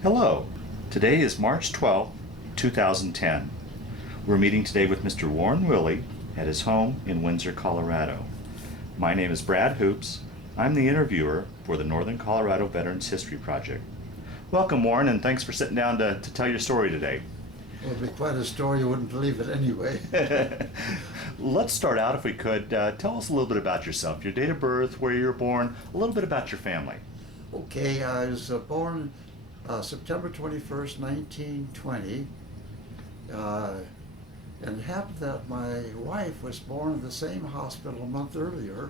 Hello. Today is March 12th, 2010. We're meeting today with Mr. Warren Wille at his home in Windsor, Colorado. My name is Brad Hoops. I'm the interviewer for the Northern Colorado Veterans History Project. Welcome, Warren, and thanks for sitting down to tell your story today. Well, it'd be quite a story. You wouldn't believe it anyway. Let's start out, if we could. Tell us a little bit about yourself, your date of birth, where you were born, a little bit about your family. Okay, I was born September 21st, 1920. And it happened that my wife was born in the same hospital a month earlier,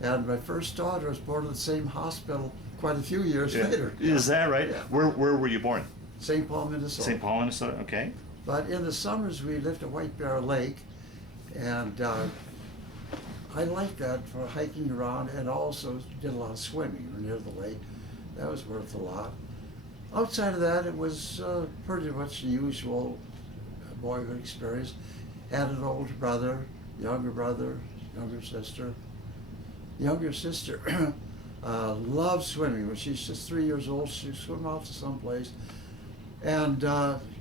and my first daughter was born in the same hospital quite a few years later. Is that right? Yeah. Where were you born? St. Paul, Minnesota. St. Paul, Minnesota, okay. But in the summers, we lived at White Bear Lake, and I liked that for hiking around, and also did a lot of swimming near the lake. That was worth a lot. Outside of that, it was pretty much the usual boyhood experience. Had an older brother, younger sister. Younger sister loved swimming. When she's just 3 years old, she'd swim out to someplace, and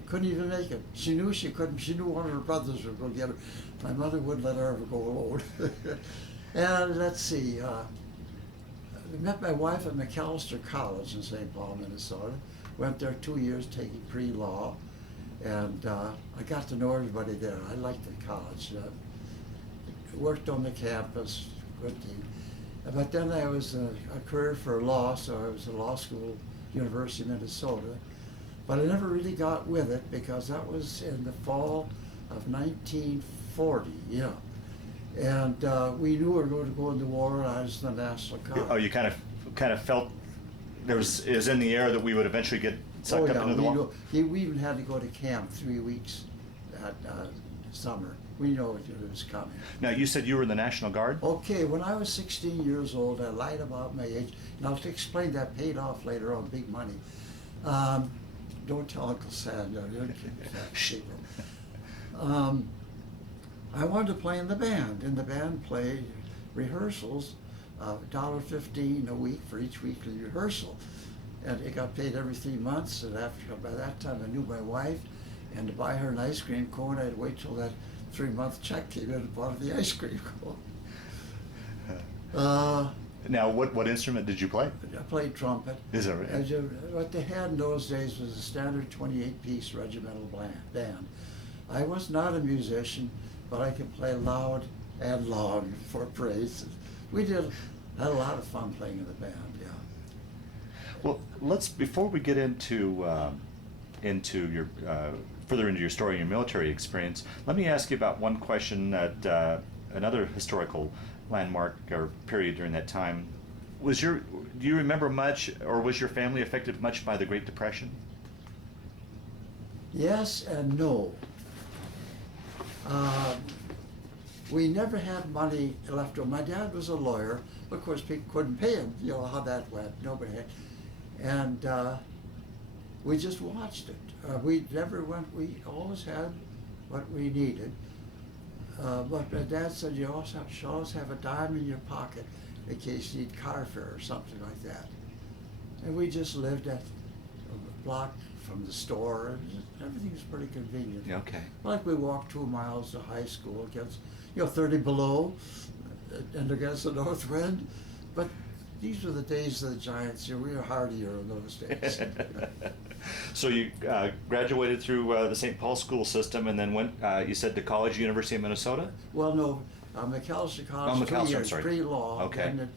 couldn't even make it. She knew she couldn't. She knew one of her brothers would go get her. My mother wouldn't let her ever go alone. And let's see. I met my wife at McAllister College in St. Paul, Minnesota. Went there 2 years taking pre-law, and I got to know everybody there. I liked the college. Worked on the campus, good thing. But then I was a career for law, so I was at law school, University of Minnesota. But I never really got with it because that was in the fall of 1940, yeah. And we knew we were going to go into war, and I was in the National Guard. Oh, you kind of felt it was in the air that we would eventually get sucked up into the war? We even had to go to camp 3 weeks that summer. We know it was coming. Now, you said you were in the National Guard? Okay, when I was 16 years old, I lied about my age. And I'll explain that paid off later on, big money. Don't tell Uncle Sam. No, don't keep that secret. I wanted to play in the band. And the band played rehearsals, $1.15 a week for each weekly rehearsal. And it got paid every 3 months. And by that time, I knew my wife. And to buy her an ice cream cone, I'd wait till that 3-month check came in and bought her the ice cream cone. Now, what instrument did you play? I played trumpet. Is that right? What they had in those days was a standard 28-piece regimental band. I was not a musician, but I could play loud and long for praise. We had a lot of fun playing in the band, yeah. Well, before we get into your further into your story and your military experience, let me ask you about one question that another historical landmark or period during that time. Do you remember much, or was your family affected much by the Great Depression? Yes and no. We never had money left over. My dad was a lawyer. Of course, people couldn't pay him. You know how that went. Nobody had. And we just watched it. We never went. We always had what we needed. But my dad said you should always have a dime in your pocket in case you need car fare or something like that. And we just lived at a block from the store, and everything was pretty convenient. Okay. Like we walked 2 miles to high school against, 30 below, and against the north wind. But these were the days of the Giants. We were hardier in those days. So you graduated through the St. Paul school system, and then went, you said, to college, University of Minnesota? Well, no, McAllister College, 2 years, pre-law. Okay. And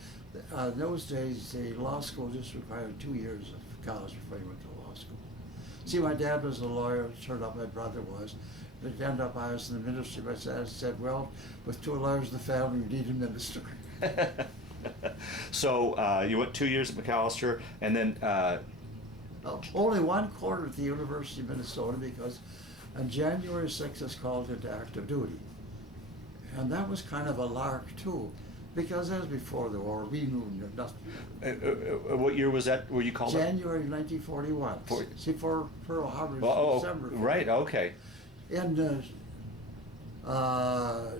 in those days, the law school just required 2 years of college before you went to law school. See, my dad was a lawyer. It turned out my brother was. But it ended up I was in the ministry. My dad said, well, with 2 lawyers in the family, you need a minister. So you went 2 years at McAllister, and then only 1 quarter at the University of Minnesota, because on January 6th I was called into active duty. And that was kind of a lark too, because that was before the war. We knew nothing. What year was that? Were you called? January 1941. See, for Pearl Harbor, December. Right. Okay. In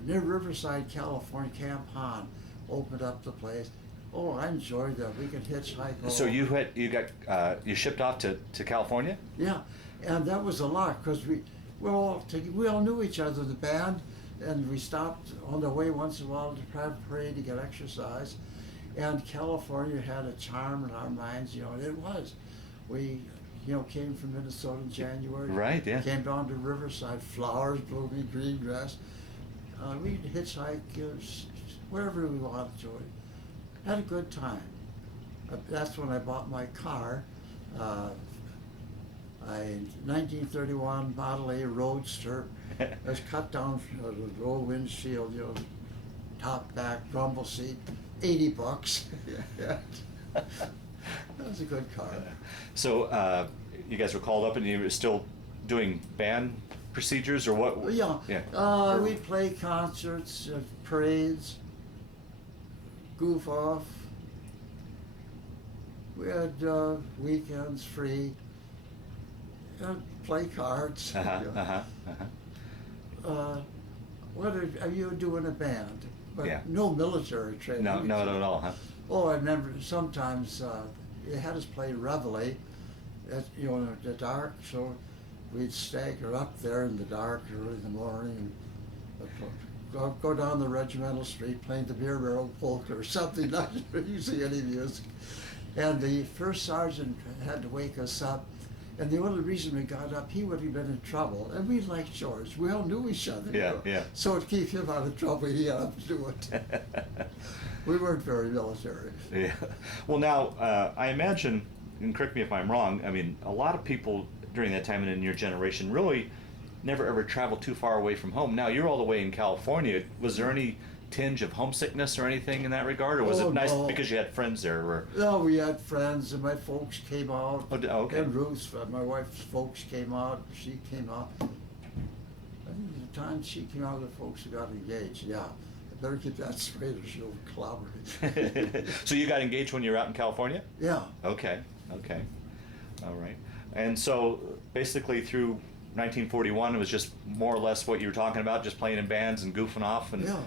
near Riverside, California, Camp Han opened up the place. Oh, I enjoyed that. We could hitchhike. So you shipped off to California? Yeah, and that was a lot because we all knew each other, the band, and we stopped on the way once in a while to have a parade to get exercise. And California had a charm in our minds, and it was. We, came from Minnesota in January. Right, yeah. Came down to Riverside, flowers blooming, green grass. We'd hitchhike wherever we wanted to. Had a good time. That's when I bought my car. 1931 Model A Roadster. It was cut down from the low windshield, top back, rumble seat, $80. That was a good car. So you guys were called up and you were still doing band procedures or what? Yeah. We'd play concerts, parades, goof off. We had weekends free. Play cards. What are you doing a band? But Yeah. no military training. No, not at all, huh? Oh, I remember sometimes they had us play reveille, in the dark. So we'd stagger up there in the dark early in the morning and go down the regimental street playing the beer barrel polka or something, not using any music. And the first sergeant had to wake us up. And the only reason we got up, he would have been in trouble. And we liked George. We all knew each other. Yeah. So to keep him out of trouble, he had to do it. We weren't very military. Yeah. Well, now, I imagine, and correct me if I'm wrong, I mean, a lot of people during that time and in your generation really never ever traveled too far away from home. Now, you're all the way in California. Was there any tinge of homesickness or anything in that regard? Or was it nice because you had friends there? Or? No, we had friends, and my folks came out. Oh, okay. And Ruth, my wife's folks came out. She came out. I think at the time she came out, the folks who got engaged. Yeah. I better keep that straight or she'll clobber me. So you got engaged when you were out in California? Yeah. Okay. All right. And so basically through 1941, it was just more or less what you were talking about, just playing in bands and goofing off. And Yeah.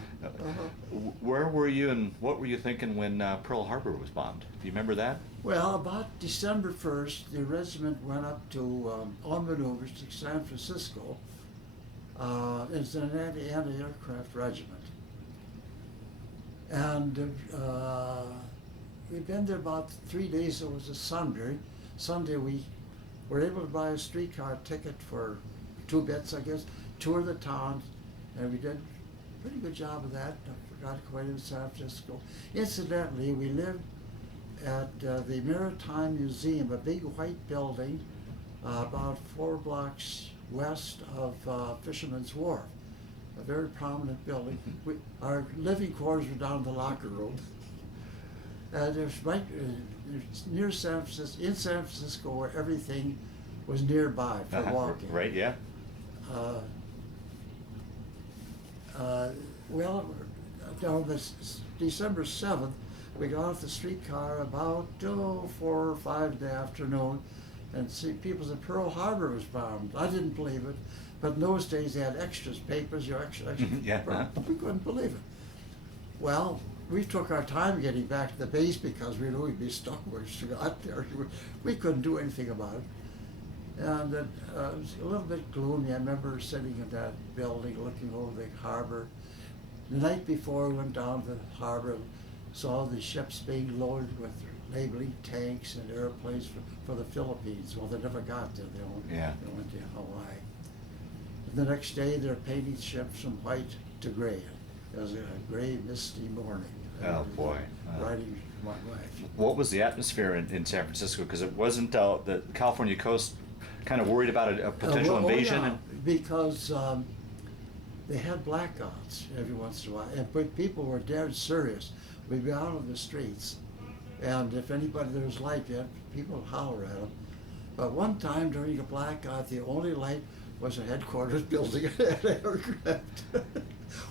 Where were you and what were you thinking when Pearl Harbor was bombed? Do you remember that? Well, about December 1st, the regiment went up to on maneuvers to San Francisco. It's an anti-aircraft regiment. And we'd been there about 3 days. It was a Sunday. Sunday we were able to buy a streetcar ticket for 2 bits, I guess, tour the town, and we did a pretty good job of that. I got acquainted with San Francisco. Incidentally, we lived at the Maritime Museum, a big white building about 4 blocks west of Fisherman's Wharf, a very prominent building. Our living quarters were down in the locker room. There's near San Francisco, in San Francisco, where everything was nearby for walking. Right, yeah. Well, on December 7th, we got off the streetcar about 4 or 5 in the afternoon, and see people said Pearl Harbor was bombed. I didn't believe it, but in those days they had extras, papers, extra. Yeah. We couldn't believe it. Well, we took our time getting back to the base because we knew we'd be stuck when we got there. We couldn't do anything about it. And it was a little bit gloomy. I remember sitting in that building looking over the harbor. The night before we went down to the harbor, saw the ships being loaded with labeling tanks and airplanes for the Philippines. Well, they never got there. They went to Hawaii. And the next day, they're painting ships from white to gray. It was a gray, misty morning. Oh, boy. Riding my wife. What was the atmosphere in San Francisco? Because it wasn't the California coast kind of worried about a potential invasion? Yeah, because they had blackouts every once in a while, but people were dead serious. We'd be out on the streets, and if anybody there was light, people would holler at them. But one time during a blackout, the only light was a headquarters building at an aircraft.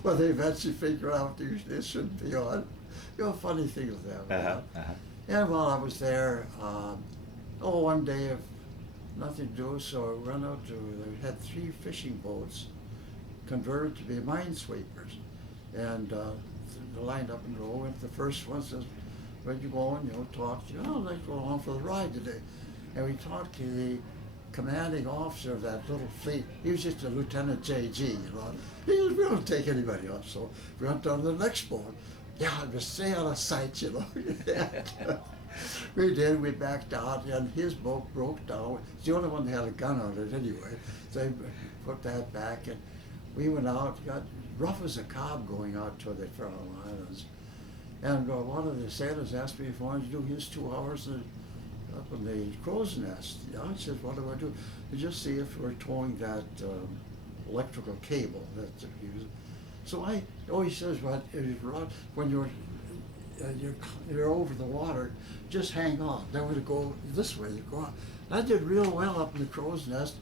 Well, they eventually figured out it shouldn't be on. Funny things that. And while I was there, one day of nothing to do, so I ran out they had 3 fishing boats converted to be minesweepers. And they lined up in a row, and the first one says, where'd you go and, talk to you? Oh, I'd like to go along for the ride today. And we talked to the commanding officer of that little fleet. He was just a Lieutenant JG, He was, we don't take anybody else. So we went down to the next boat. Yeah, just stay out of sight, We did, we backed out, and his boat broke down. It's the only one that had a gun on it anyway. So they put that back, and we went out, got rough as a cob going out to the Faroe Islands. And one of the sailors asked me if I wanted to do his 2 hours up in the crow's nest. I said, what do I do? To just see if we're towing that electrical cable that's used. So he says, when you're over the water, just hang on. Then we'll go this way, you go on. I did real well up in the crow's nest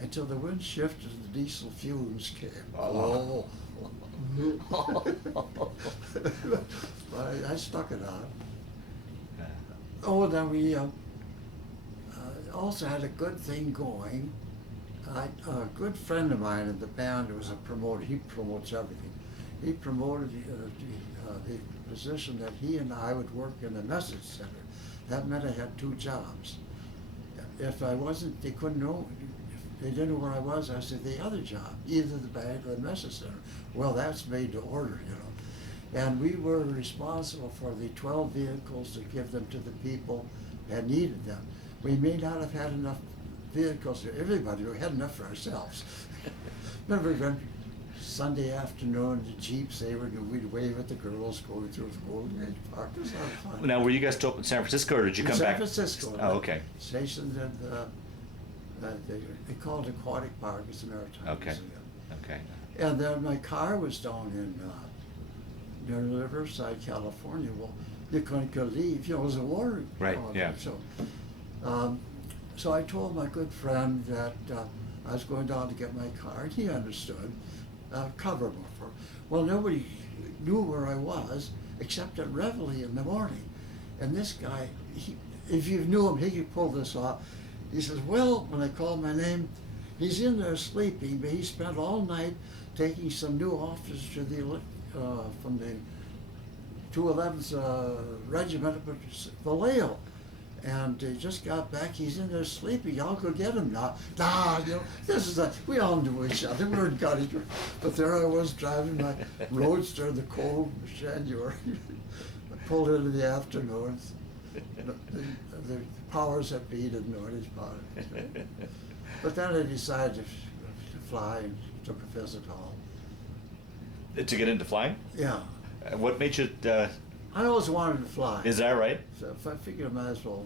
until the wind shifted and the diesel fumes came. Oh. I stuck it out. Oh, then we also had a good thing going. A good friend of mine in the band was a promoter. He promotes everything. He promoted the position that he and I would work in the message center. That meant I had 2 jobs. If I wasn't, they couldn't know. If they didn't know where I was, I said the other job, either the band or the message center. Well, that's made to order, And we were responsible for the 12 vehicles to give them to the people that needed them. We may not have had enough vehicles for everybody, we had enough for ourselves. Remember when Sunday afternoon, the Jeeps, we'd wave at the girls going through the Golden Gate Park. It was a lot of fun. Now, were you guys still up in San Francisco, or did you come back? San Francisco. Oh, okay. Stationed in they called it Aquatic Park, it's a maritime museum. Okay. And then my car was down in near Riverside, California. Well, you couldn't leave. It was a war. Right. Yeah. So I told my good friend that I was going down to get my car, and he understood. Cover me for. Well, nobody knew where I was except at Reveille in the morning. And this guy, if you knew him, he could pull this off. He says, well, when I called my name, he's in there sleeping, but he spent all night taking some new officers to from the 211th Regiment of Vallejo. And he just got back, he's in there sleeping, y'all go get him now. We all knew each other, we weren't got each other. But there I was driving my roadster in the cold January. I pulled in the afternoon. The powers that be didn't know his powers. But then I decided to fly and took a visit home. To get into flying? Yeah. What made you? I always wanted to fly. Is that right? So if I figured I might as well.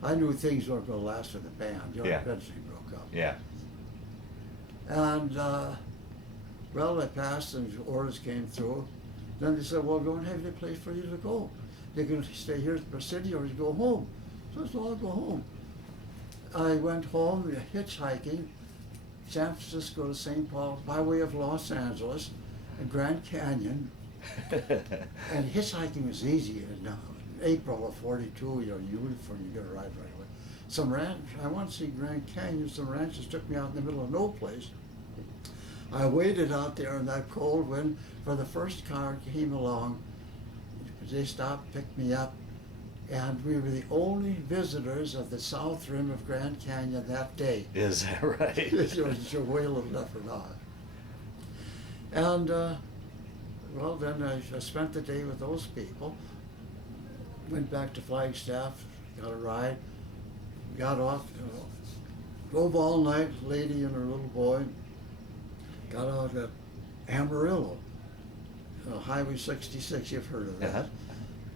I knew things weren't going to last with the band. Yeah. Eventually broke up. Yeah. And well, I passed and orders came through. Then they said, well, we don't have any place for you to go. You can stay here at the city or you go home. So I said, well, I'll go home. I went home hitchhiking, San Francisco to St. Paul by way of Los Angeles and Grand Canyon. And hitchhiking was easy. In April of '42, uniform, you get a ride right away. Some ranch, I want to see Grand Canyon. Some ranches took me out in the middle of no place. I waited out there in that cold wind for the first car came along. They stopped, picked me up, and we were the only visitors of the south rim of Grand Canyon that day. Is that right? You're whale enough or not. And well, then I spent the day with those people. Went back to Flagstaff, got a ride, got off, drove all night, lady and her little boy. Got out at Amarillo, Highway 66, you've heard of that. Uh-huh.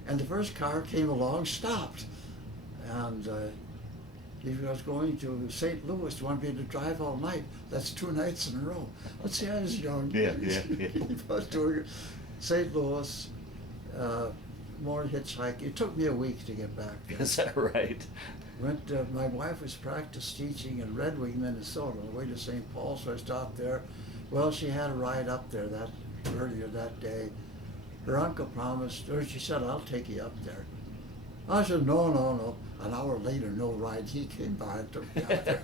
And the first car came along, stopped. And he was going to St. Louis, wanted me to drive all night. That's 2 nights in a row. Let's see, I was young. Yeah. He was doing St. Louis, more hitchhiking. It took me a week to get back there. Is that right? My wife was practice teaching in Red Wing, Minnesota, on the way to St. Paul, so I stopped there. Well, she had a ride up there earlier that day. Her uncle promised, or she said, I'll take you up there. I said, no. An hour later, no ride. He came by and took me out there.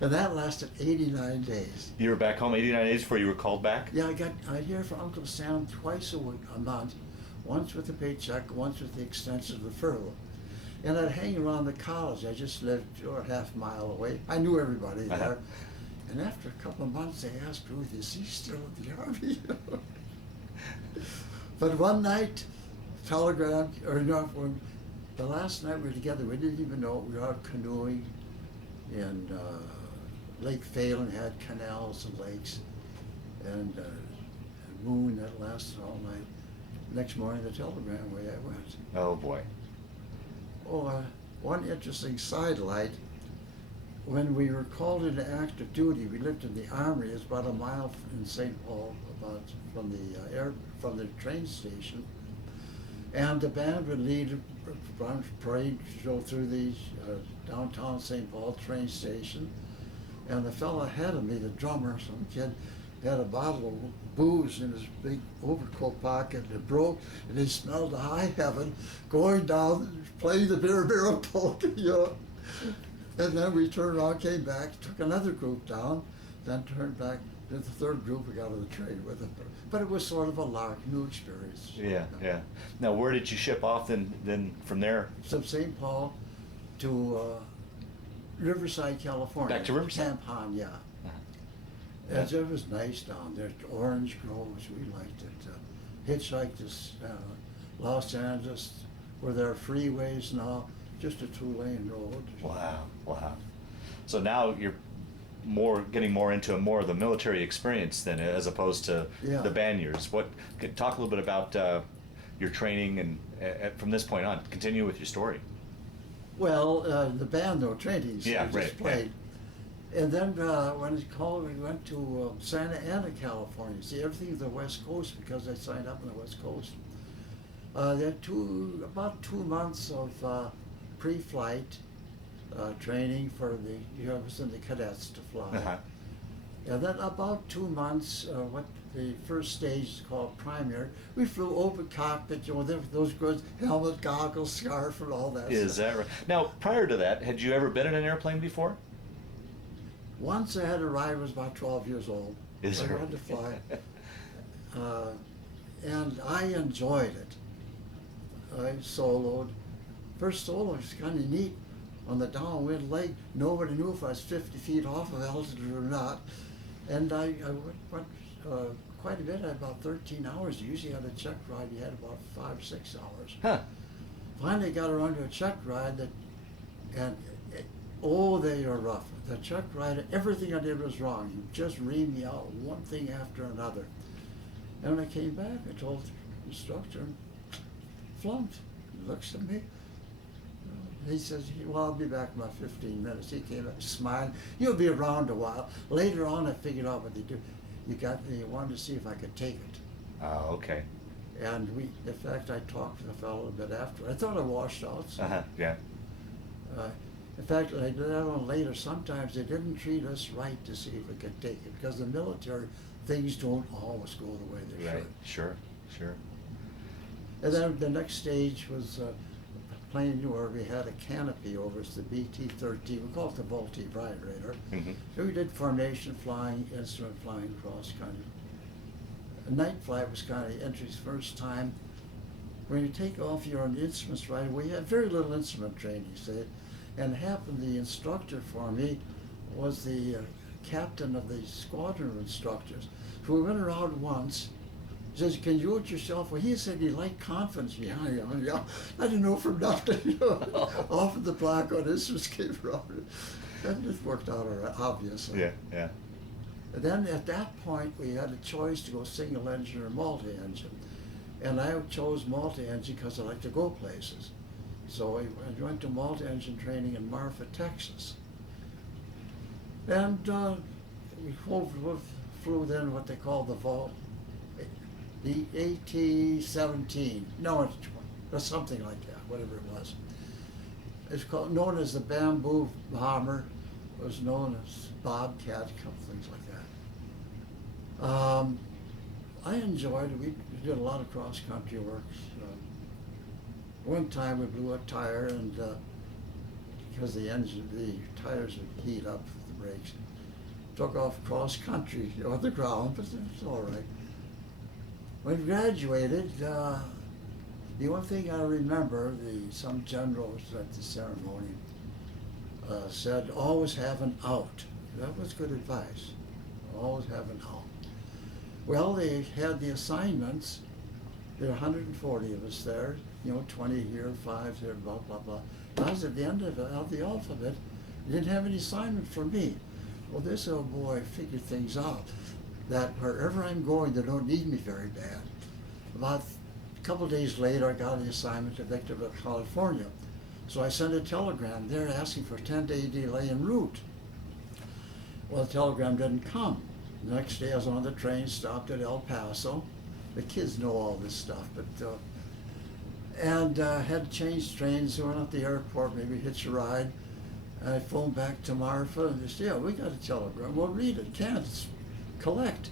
And that lasted 89 days. You were back home 89 days before you were called back? Yeah, I'd hear from Uncle Sam twice a month. once with the paycheck, once with the extension of the furlough. And I'd hang around the college. I just lived a half mile away. I knew everybody there. And after a couple of months, they asked Ruth, is he still in the Army? But one night, telegram, or no, the last night we were together, we didn't even know we were out canoeing in Lake Phelan, had canals and lakes, and a moon that lasted all night. Next morning, the telegram, away I went. Oh boy. Oh, one interesting sidelight, when we were called into active duty, we lived in the Armory. It's about a mile in St. Paul, about from the train station, and the band would lead a parade go through the downtown St. Paul train station, and the fellow ahead of me, the drummer, some kid, had a bottle of booze in his big overcoat pocket, and it broke, and he smelled the high heaven going down, playing the beer barrel polka, you know. And then we turned around, came back, took another group down, then turned back to the third group. We got on the train with them. But it was sort of a lark, new experience. Yeah, yeah. Now, where did you ship off then from there? From St. Paul to Riverside, California. Back to Riverside? Camp yeah. Yeah. And it was nice down there. Orange groves, we liked it. Hitchhiked to Los Angeles, where there are freeways now, just a 2-lane road. Wow, wow. So now you're getting more into more of the military experience then, as opposed to the band years. Talk a little bit about your training and from this point on. Continue with your story. Well, the band, though, training, Yeah, we just right, played. And then when it's called, we went to Santa Ana, California. See, everything is the West Coast because I signed up on the West Coast. There are about 2 months of pre-flight training for the cadets to fly. Uh-huh. And then about 2 months, what the first stage is called primary. We flew open cockpit, you know, those good helmet, goggles, scarf, and all that Is stuff. that right? Now, prior to that, had you ever been in an airplane before? Once I had a ride, I was about 12 years old. Is I there? wanted to fly. And I enjoyed it. I soloed. First solo was kind of neat. On the downwind leg, nobody knew if I was 50 feet off of altitude or not. And I went quite a bit, I had about 13 hours. Usually on a check ride, you had about 5 or 6 hours. Huh. Finally got around to a check ride they are rough. The check ride, everything I did was wrong. You just reamed me out, one thing after another. And when I came back, I told the instructor, flunked. He looks at me. He says, well, I'll be back in about 15 minutes. He came up smiling. You'll be around a while. Later on, I figured out what they do. They wanted to see if I could take it. Oh, okay. And in fact, I talked to the fellow a bit after. I thought I washed out. So. Uh-huh, yeah. In fact, I did that on later. Sometimes they didn't treat us right to see if we could take it, because the military, things don't always go the way they Right, should. sure. And then the next stage was a plane where we had a canopy over us, the BT-13. We call it the multi-vibrator. Mm-hmm. So we did formation flying, instrument flying, cross country. A night flight was kind of interesting. First time when you take off, you're on the instruments right away. You had very little instrument training, see. And happened, the instructor for me was the captain of the squadron of instructors. So we went around once. He says, can you do it yourself? Well, he said he liked confidence. Yeah. I didn't know from nothing. You know. Off of the block on instruments came around. And it worked out all right, obviously. Yeah. And then at that point, we had a choice to go single engine or multi-engine. And I chose multi-engine because I like to go places. So I went to multi-engine training in Marfa, Texas. And we flew then what they call the AT-17. No, it was something like that, whatever it was. It's known as the Bamboo Bomber. It was known as Bobcat, a couple things like that. I enjoyed it. We did a lot of cross-country work. One time we blew a tire, and because the tires would heat up with the brakes, took off cross country on the ground, but it's all right. When we graduated, The only thing I remember, some generals at the ceremony said, always have an out. That was good advice. Always have an out. Well, they had the assignments. There were 140 of us there, 20 here, 5 here, blah, blah, blah. I was at the end of the alphabet. They didn't have any assignment for me. Well, this old boy figured things out, that wherever I'm going, they don't need me very bad. About a couple of days later, I got an assignment to Victorville, California. So I sent a telegram there asking for a 10-day delay en route. Well, the telegram didn't come. The next day I was on the train, stopped at El Paso. The kids know all this stuff, but had to change trains, went up to the airport, maybe hitch a ride. And I phoned back to Marfa and they said, yeah, we got a telegram. Well, read it, can't collect.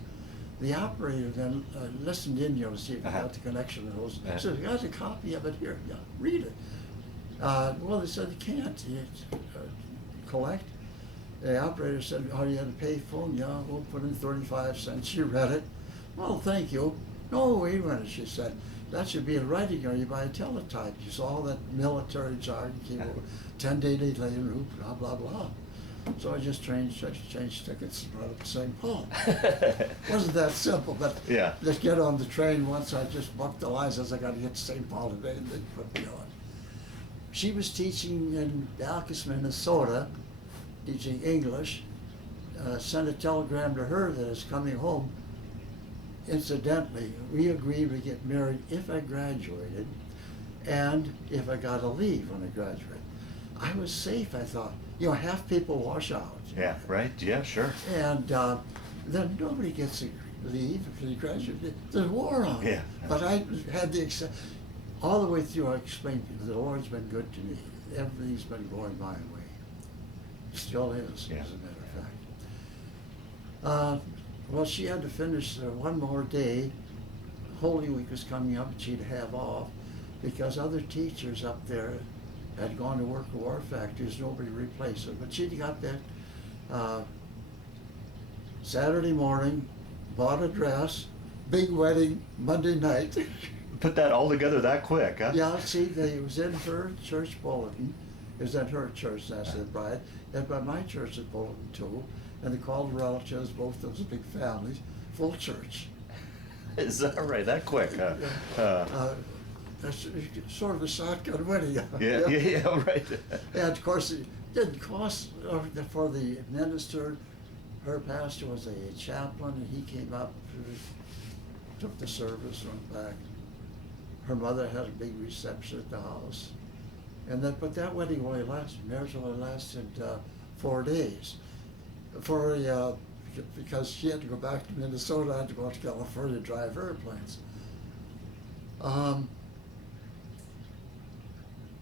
The operator then listened in, to see if we got the connection with those. So I got a copy of it here, yeah, read it. Well, they said, you can't collect. The operator said, oh, you had to pay phone? Yeah, we'll put in 35 cents. She read it. Well, thank you. No, wait a minute, she said. That should be in writing or you buy a teletype. You saw all that military jargon came over. 10-day delay en route, blah, blah, blah. So I just changed tickets and brought up to St. Paul. Wasn't that simple, but yeah. Just get on the train once. I just booked the line, says I got to get to St. Paul today, and they put me on. She was teaching in Dallas, Minnesota, teaching English. Sent a telegram to her that is coming home. Incidentally, we agreed to get married if I graduated and if I got a leave when I graduated. I was safe, I thought. Half people wash out. Yeah, right, yeah, sure. And then nobody gets a leave if they graduate. There's war on. Yeah. But I had all the way through I explained the Lord's been good to me. Everything's been going my way. Still is, yeah. As a matter of fact. Well, she had to finish one more day. Holy Week was coming up and she'd have off because other teachers up there had gone to work at war factories, nobody replaced them. But she'd got that Saturday morning, bought a dress, big wedding Monday night. Put that all together that quick, huh? Yeah, see, it was in her church bulletin. It was at her church, that's the bride. And by my church's bulletin too. And they called relatives, both those big families, full church. Is that right? That quick, huh? That's sort of a shotgun wedding. Yeah, right. And of course, it didn't cost for the minister. Her pastor was a chaplain, and he came up, took the service, went back. Her mother had a big reception at the house. And then, but that wedding only lasted, marriage only lasted 4 days. Because she had to go back to Minnesota, I had to go out to California to drive airplanes.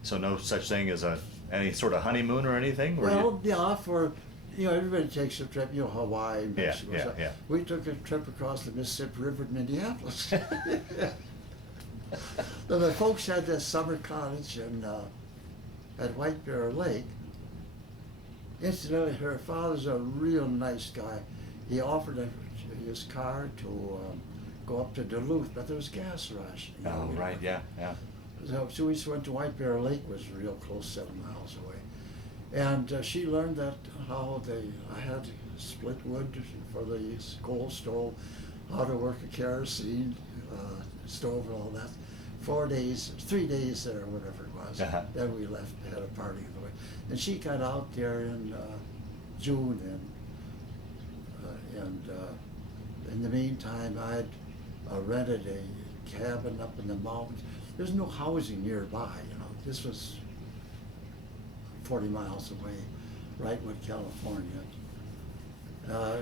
So no such thing as any sort of honeymoon or anything? Well, yeah, everybody takes a trip, Hawaii, Mexico. Yeah. We took a trip across the Mississippi River to Minneapolis. The folks had this summer cottage at White Bear Lake. Incidentally, her father's a real nice guy. He offered his car to go up to Duluth, but there was gas rationing. Oh, right, yeah. So we just went to White Bear Lake, was real close, 7 miles away. And she learned that I had to split wood for the coal stove, how to work a kerosene stove and all that. 4 days, 3 days there, or whatever it was. Then we left, had a party on the way. And she got out there in June, and in the meantime, I'd rented a cabin up in the mountains. There's no housing nearby, This was 40 miles away, Wrightwood, California.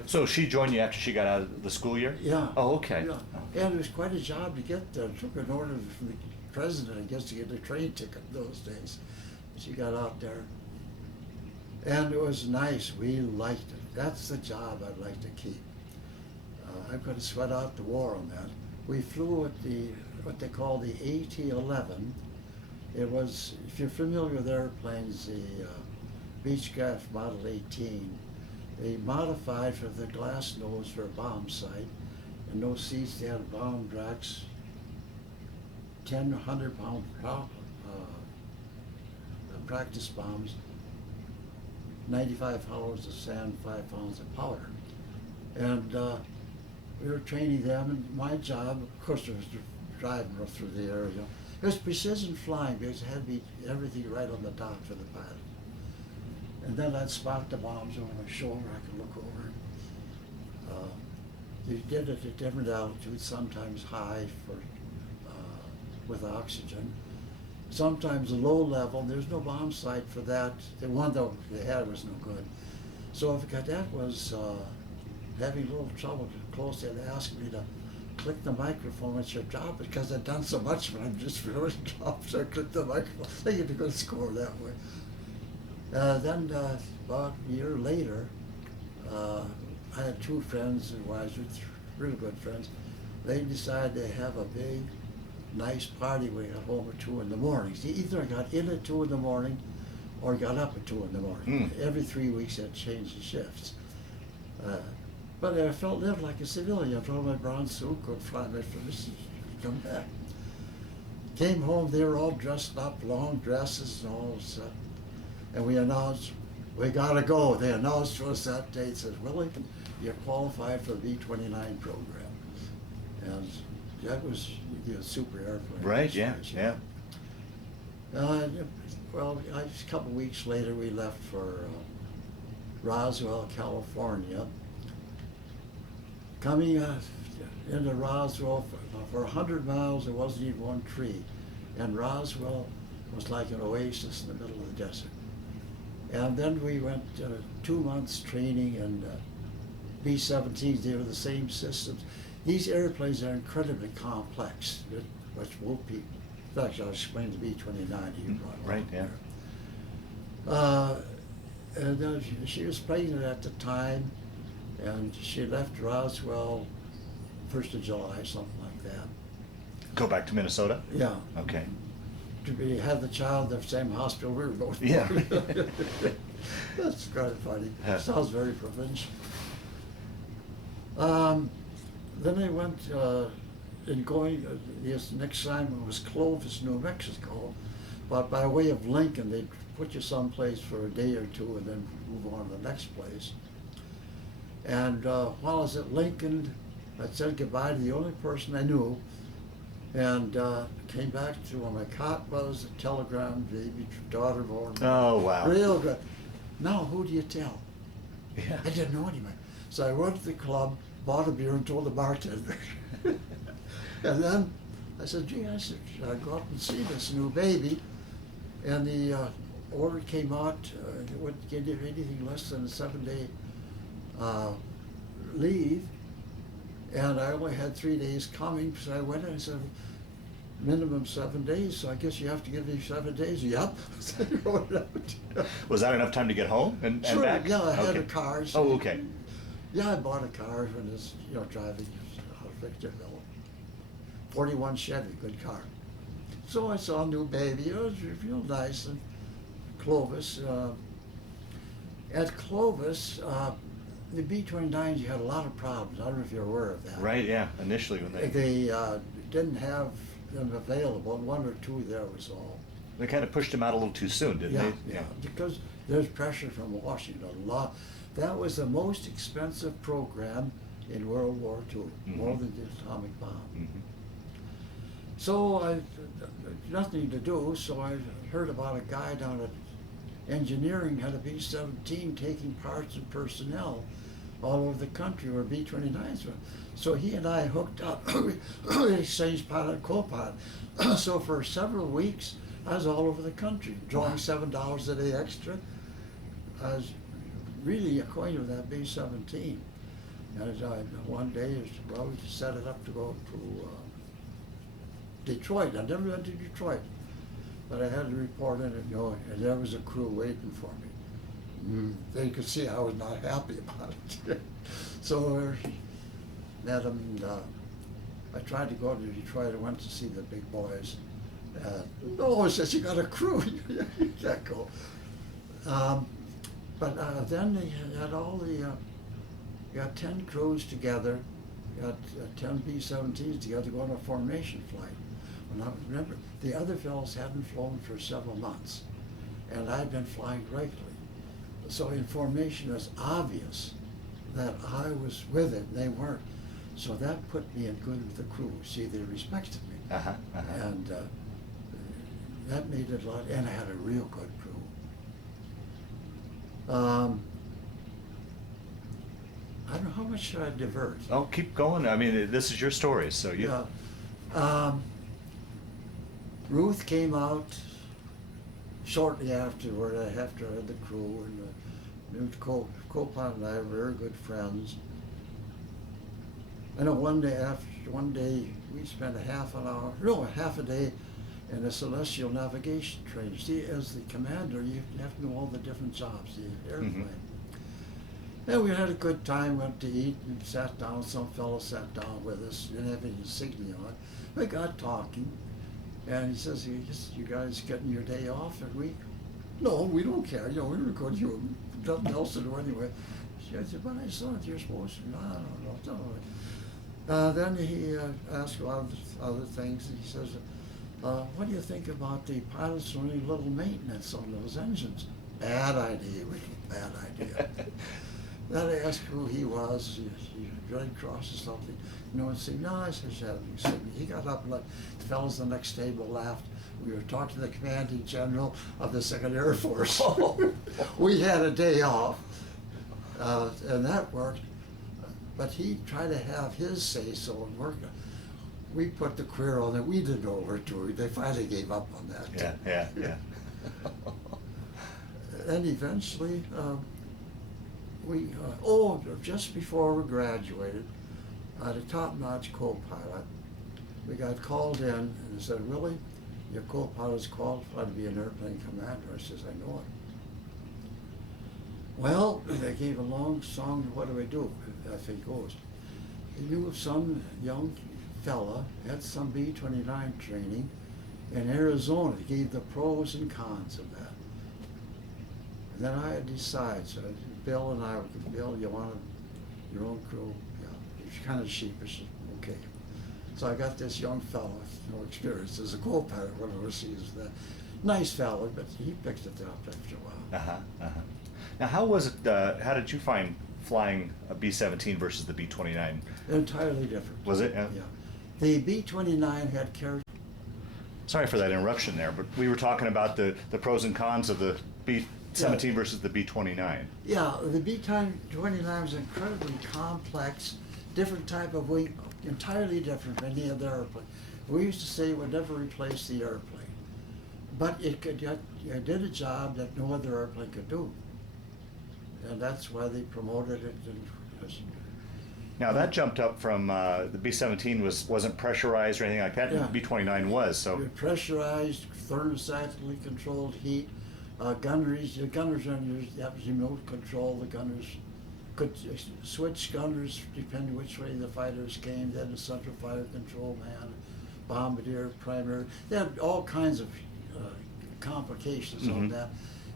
So she joined you after she got out of the school year? Yeah. Oh, okay. Yeah. And it was quite a job to get there. It took an order from the president, I guess, to get a train ticket those days. She got out there. And it was nice. We liked it. That's the job I'd like to keep. I'm going to sweat out the war on that. We flew at what they call the AT-11. It was, if you're familiar with airplanes, the Beechcraft Model 18. They modified for the glass nose for a bomb sight, and no seats. They had bomb racks 10, 100-pound practice bombs, 95 pounds of sand, 5 pounds of powder. And we were training them, and my job, of course, was driving up through the area. It was precision flying because it had to be everything right on the dot for the pilot. And then I'd spot the bombs over my shoulder, I could look over. They did it at different altitudes, sometimes high for with oxygen. Sometimes a low level, there's no bomb sight for that. The one that they had was no good. So if a cadet was having a little trouble close, they'd ask me to click the microphone. It's your job, because I'd done so much, but I'm just really dropped, so I clicked the microphone. They get a good score that way. Then about a year later, I had two friends and wives, really good friends. They decided to have a big, nice party when we got home at 2 in the morning. See, either I got in at 2 in the morning or got up at 2 in the morning. Every 3 weeks I'd change the shifts. But I lived like a civilian. I put on my brown suit, go fly my first, come back. Came home, they were all dressed up, long dresses and all stuff. And we announced, we gotta go. They announced to us that day, says, Willie, you're qualified for the B-29 program. And that was a super airplane. Right, yeah, yeah. Well, just a couple of weeks later, we left for Roswell, California. Coming into Roswell, for 100 miles, there wasn't even one tree. And Roswell was like an oasis in the middle of the desert. And then we went 2 months training in B-17s. They were the same systems. These airplanes are incredibly complex, which won't be. In fact, I'll explain the B-29 to you. Right, yeah. And she was pregnant at the time, and she left Roswell 1st of July, something like that. Go back to Minnesota? Yeah. Okay. We had the child in the same hospital we were both born. Yeah. That's kind of funny. Yeah. Sounds very provincial. Then I went this next assignment was Clovis, New Mexico, but by way of Lincoln, they'd put you someplace for a day or two and then move on to the next place. And while I was at Lincoln, I said goodbye to the only person I knew, and came back to where my cot was, a telegram, baby daughter born. Oh, wow. Real good. Now, who do you tell? Yeah. I didn't know anybody. So I went to the club, bought a beer, and told the bartender. And then I said, gee, I should go up and see this new baby. And the order came out, it wouldn't give you anything less than a 7-day leave. And I only had 3 days coming, so I went and I said, minimum 7 days, so I guess you have to give me 7 days. Yep. Was that enough time to get home and Sure, back? yeah, I had Okay. a car. So Oh, okay. yeah, I bought a car when I was, driving out of Victorville. 41 Chevy, good car. So I saw a new baby. It was real nice. And Clovis. At Clovis, the B-29s, you had a lot of problems. I don't know if you're aware of that. Right, yeah, initially when They didn't have them available. 1 or 2 there was all. they kind of pushed him out a little too soon, didn't they? Yeah, because there's pressure from Washington. A lot. That was the most expensive program in World War II, more than the atomic bomb. Mm-hmm. So I nothing to do, so I heard about a guy down at engineering had a B-17 taking parts and personnel all over the country where B-29s were. So he and I hooked up. We exchanged pilot and co-pilot. So for several weeks, I was all over the country, drawing $7 a day extra. I was really acquainted with that B-17. And one day, we just set it up to go to Detroit. I never went to Detroit, but I had to report in it, and there was a crew waiting for me. They could see I was not happy about it. So met them, and I tried to go to Detroit. I went to see the big boys. No, it says you got a crew, you can't go. But then they had all the, you got 10 crews together, got 10 B-17s together to go on a formation flight. When I remember, the other fellows hadn't flown for several months, and I'd been flying regularly. So in formation, it was obvious that I was with it, and they weren't. So that put me in good with the crew. See, they respected me. And that made it a lot, and I had a real good crew. I don't know, how much should I divert? Oh, keep going. I mean, this is your story, so you... Yeah. Ruth came out shortly afterward, after I had the crew, and the new co-pilot and I were very good friends. I know one day we spent half a day in a celestial navigation training. See, as the commander, you have to know all the different jobs, the airplane. And we had a good time, went to eat and sat down. Some fellow sat down with us, didn't have any insignia on. We got talking, and he says, you guys getting your day off? And no, we don't care. You know, we were going to do nothing else to do anyway. I said, but I thought you're supposed to. No, I don't know. Then he asked about other things, and he says, what do you think about the pilots doing a little maintenance on those engines? Bad idea, bad idea. Then I asked who he was. He Red Cross or something. You know, and said, no, I said, he got up and left. The fellows at the next table laughed. We were talking to the commanding general of the 2nd Air Force. We had a day off, and that worked. But he tried to have his say-so and work. We put the queer on that we didn't over to it. They finally gave up on that. Yeah. And eventually, just before we graduated, I had a top-notch co-pilot. We got called in and said, Willie, your co-pilot's qualified to be an airplane commander. I says, I know it. Well, they gave a long song, what do I do? If it goes. He knew of some young fella, had some B-29 training in Arizona. He gave the pros and cons of that. And then I had to decide. So Bill and I, Bill, you want your own crew? Yeah. He's kind of sheepish. Okay. So I got this young fellow, no experience as a co-pilot, went overseas. Nice fellow, but he picked it up after a while. Now, how was it? How did you find flying a B-17 versus the B-29? Entirely different. Was it? Yeah. The B-29 had character. Sorry for that interruption there, but we were talking about the pros and cons of the B-17 versus the B-29. Yeah, the B-29 was incredibly complex, different type of wing, entirely different from any other airplane. We used to say it would never replace the airplane, but it did a job that no other airplane could do. And that's why they promoted it. Now that jumped up from the B-17 wasn't pressurized or anything like that. Yeah. The B-29 was, so. Pressurized, thermostatically controlled heat, gunneries. The gunners that was remote control. The gunners could switch gunners depending which way the fighters came. They had a central fire control man, bombardier, primary. They had all kinds of complications on that.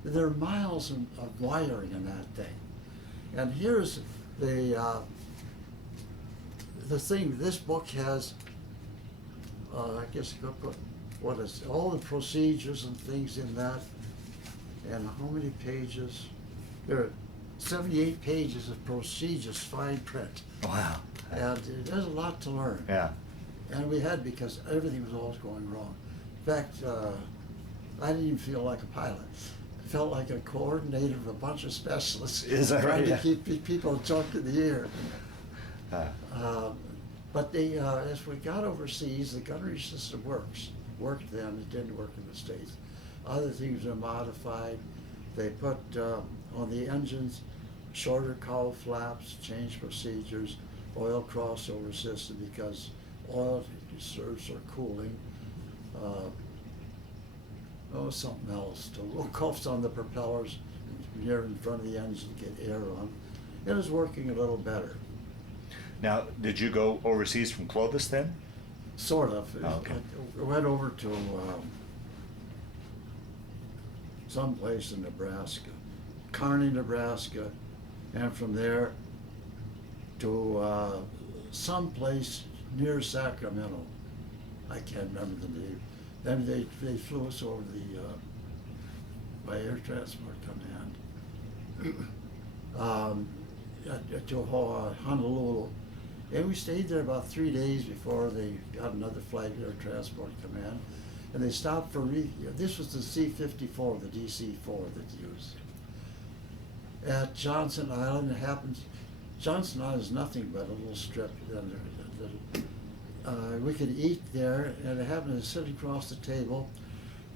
There are miles of wiring in that thing. And here's the thing. This book has, I guess you could put, what is all the procedures and things in that. And how many pages? There are 78 pages of procedures, fine print. Wow. And there's a lot to learn. Yeah. And we had, because everything was always going wrong. In fact, I didn't even feel like a pilot. I felt like a coordinator of a bunch of specialists. Is that trying right? to keep people jumped in the air. But they, as we got overseas, the gunnery system worked then. It didn't work in the States. Other things are modified. They put on the engines shorter cowl flaps, change procedures, oil crossover system because oil serves for cooling. Something else. The little cuffs on the propellers near in front of the engine to get air on. It was working a little better. Now, did you go overseas from Clovis then? Sort of. Oh, okay. I went over to someplace in Nebraska, Kearney, Nebraska, and from there to someplace near Sacramento. I can't remember the name. Then they flew us over the by Air Transport Command to Honolulu. And we stayed there about 3 days before they got another flight, Air Transport Command. And they stopped for, this was the C-54, the DC-4 that they used. At Johnson Island, it happens, Johnson Island is nothing but a little strip. We could eat there, and it happened to sit across the table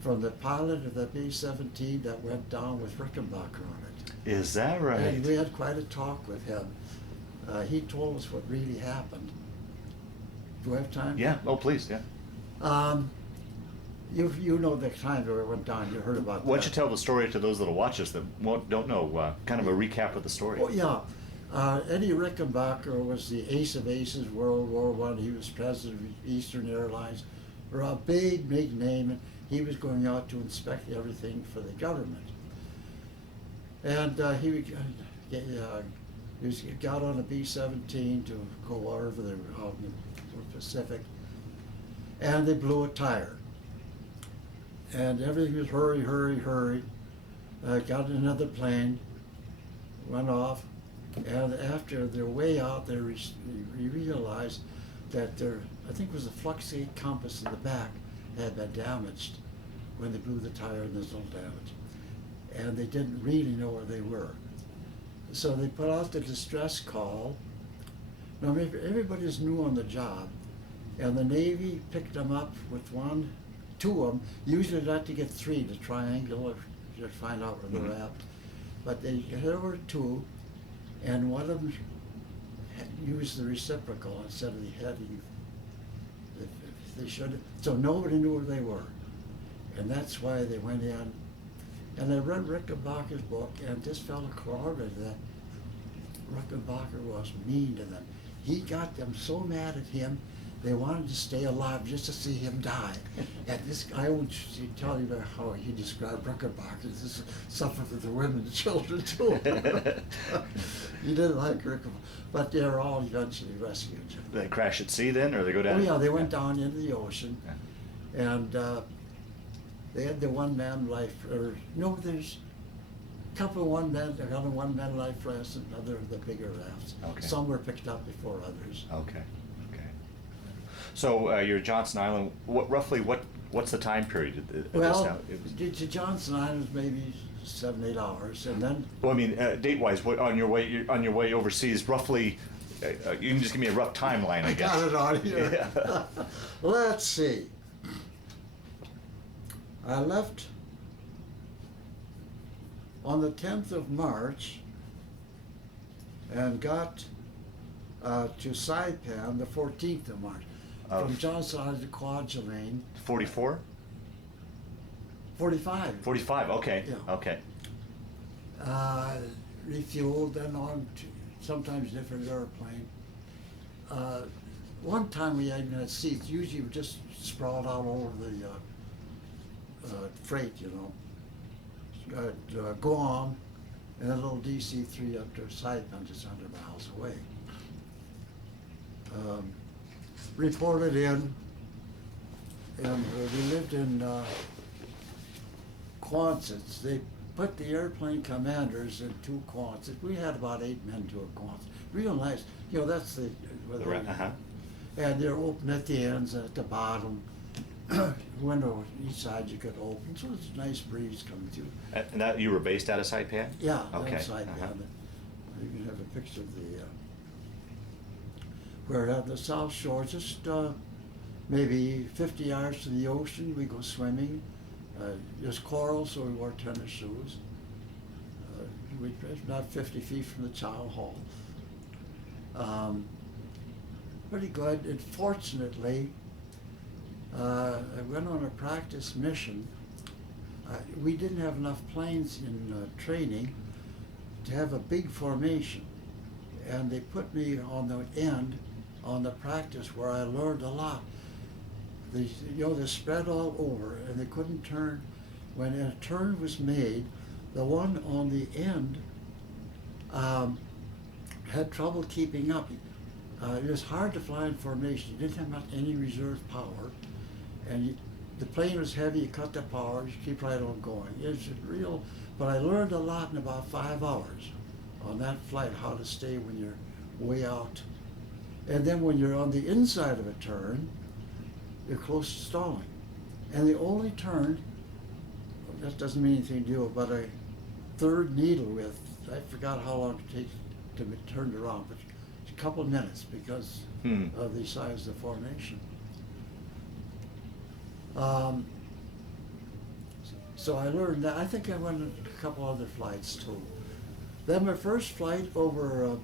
from the pilot of the B-17 that went down with Rickenbacker on it. Is that right? And we had quite a talk with him. He told us what really happened. Do we have time? Yeah. Oh, please. Yeah. You know the time that it went down. You heard about Why that. don't you tell the story to those that'll watch us that don't know? Kind of a recap of the story. Oh, yeah. Eddie Rickenbacker was the ace of aces, World War I. He was president of Eastern Airlines. For a big name. He was going out to inspect everything for the government. And he got on a B-17 to go wherever they were out in the Pacific. And they blew a tire. And everything was hurry. Got another plane, went off. And after their way out, they realized that I think it was the flux gate compass in the back had been damaged when they blew the tire, and there's no damage. And they didn't really know where they were. So they put out the distress call. Now everybody's new on the job, and the Navy picked them up with two of them. Usually they like to get three to triangular to find out where they're at. But there were two. And one of them used the reciprocal instead of the heading. They should have. So nobody knew where they were. And that's why they went in. And I read Rickenbacker's book, and this fellow corroborated that Rickenbacker was mean to them. He got them so mad at him, they wanted to stay alive just to see him die. And this, I won't tell you about how he described Rickenbacker. This suffered for the women and children too. He didn't like Rickenbacker, but they're all eventually rescued. They crash at sea then, or they go down? Oh yeah, they went down into the ocean, and they had the one-man life. Or no, there's a couple of one-man life rafts, and other of the bigger rafts. Okay. Some were picked up before others. Okay. So you're at Johnson Island. What's the time period? Well, to Johnson Island was maybe 7-8 hours, and then. Well, I mean, date-wise, on your way overseas, roughly. You can just give me a rough timeline, I guess. Got it on here. Yeah. Let's see. I left on the 10th of March and got to Saipan the 14th of March. From Johnson Island to Kwajalein. 44? 45. 45, okay. Yeah. Okay. Refueled, then on to sometimes different airplane. One time we even had seats. Usually we just sprawled out over the freight, you know. Guam, and a little DC-3 up to Saipan, just 100 miles away. Reported in, and we lived in Quonsets. They put the airplane commanders in 2 Quonsets. We had about 8 men to a Quonset. Real nice. You know, that's the and they're open at the ends and at the bottom. Window each side you could open, so it's a nice breeze coming through. And that you were based out of Saipan? Yeah, okay. that's Saipan. You can have a picture of the we're at the South Shore, just maybe 50 yards to the ocean. We go swimming. There's coral, so we wore tennis shoes. We're not 50 feet from the Chow Hall. Pretty good. And fortunately, I went on a practice mission. We didn't have enough planes in training to have a big formation, and they put me on the end on the practice where I learned a lot. They spread all over, and they couldn't turn. When a turn was made, the one on the end had trouble keeping up. It was hard to fly in formation. You didn't have any reserve power. and the plane was heavy, you cut the power, you keep right on going. It's real, but I learned a lot in about 5 hours on that flight, how to stay when you're way out. And then when you're on the inside of a turn, you're close to stalling. And the only turn, that doesn't mean anything to you, but a third needle width, I forgot how long it takes to be turned around, but it's a couple of minutes because of the size of the formation. So I learned that. I think I went on a couple other flights too. Then my first flight over